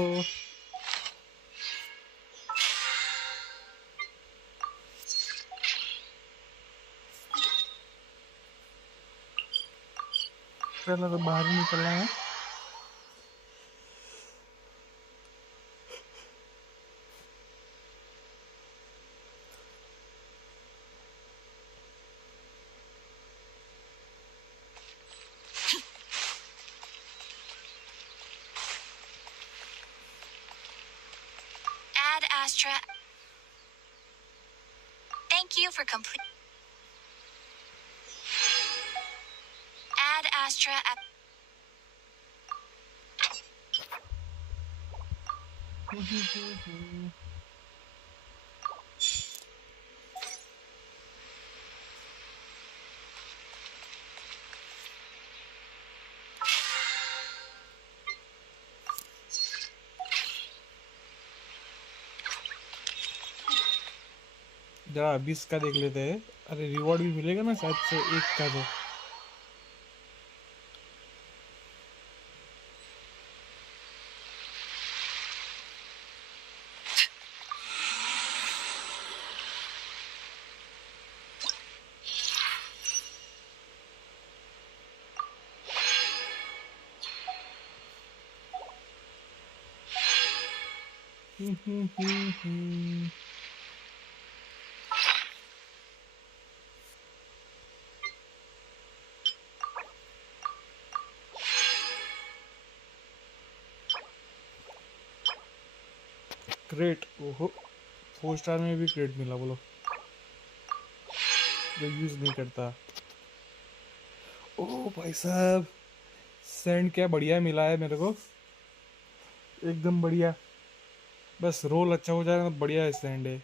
पहले तो बाहर ही निकलना है. Ad Astra. Thank you for complete. Ad Astra. जरा 20 का देख लेते हैं. अरे रिवॉर्ड भी मिलेगा ना शायद से 1 का. तो क्रेट. ओहो, 4 स्टार में भी क्रेट मिला. बोलो, जो यूज नहीं करता. ओ भाई साहब, सैंड क्या बढ़िया मिला है मेरे को. एकदम बढ़िया. बस रोल अच्छा हो जाएगा तो बढ़िया है. सैंड है.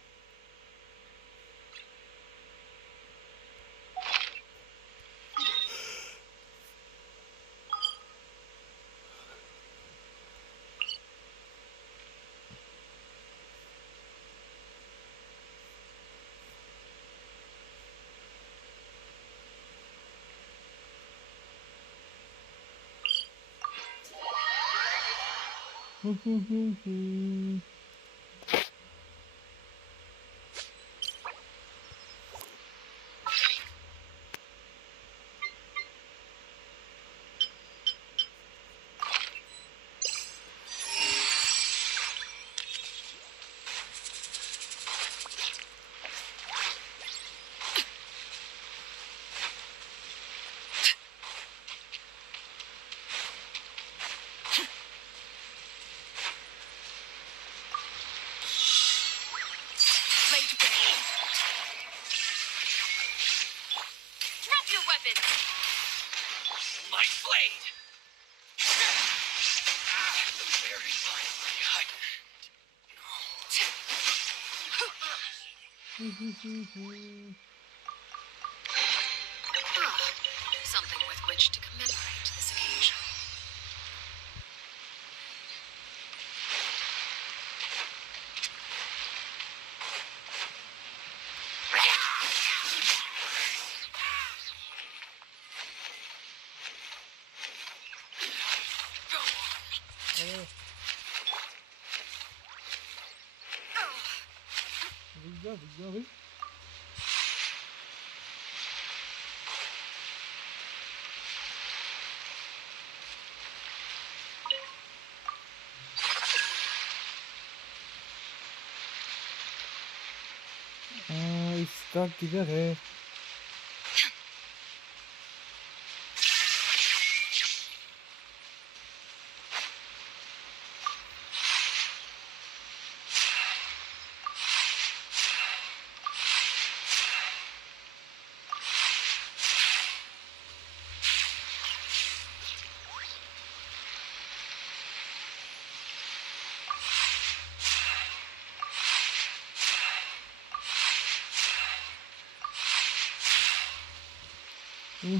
Light blade! Very finely. Something with which to commemorate this occasion. भाई. इसका किधर है? Take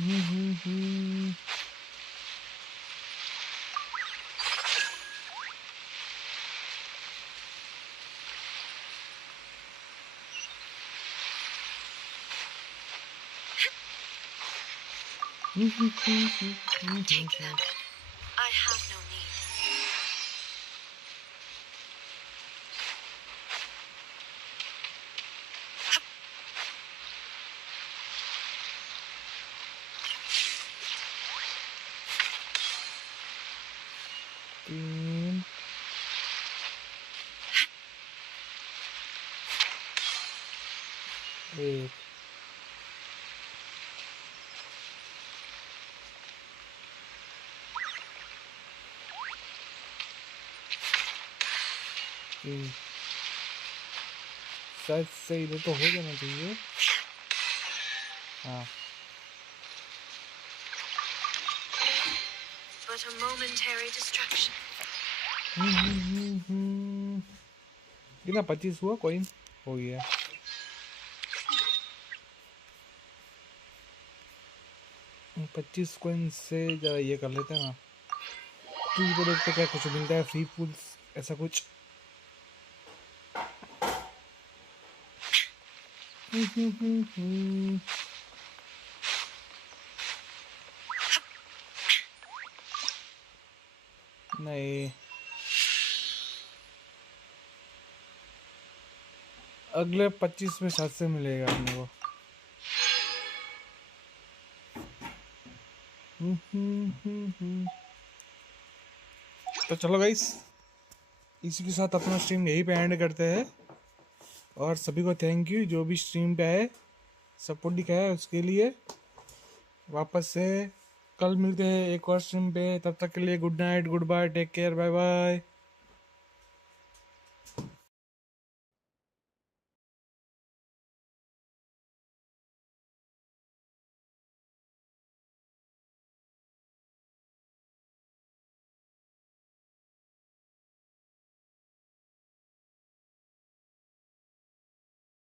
them. I have no need. तीन एक तीन शायद से इधर तो हो जाना चाहिए। हाँ But a momentary distraction. कितना 25 हुआ कॉइन हो गया। उन 25 कॉइन से जरा ये कर लेते हैं ना। फ्री को देखते क्या कुछ मिलता है, फ्री फूल्स ऐसा कुछ। नहीं अगले 25 में 7 से मिलेगा अपने को। तो चलो गाइस इसी के साथ अपना स्ट्रीम यहीं पे एंड करते हैं और सभी को थैंक यू जो भी स्ट्रीम पे आए सपोर्ट दिखाया उसके लिए। वापस से कल मिलते हैं एक और स्ट्रीम पे, तब तक के लिए good night, good bye, take care, bye bye.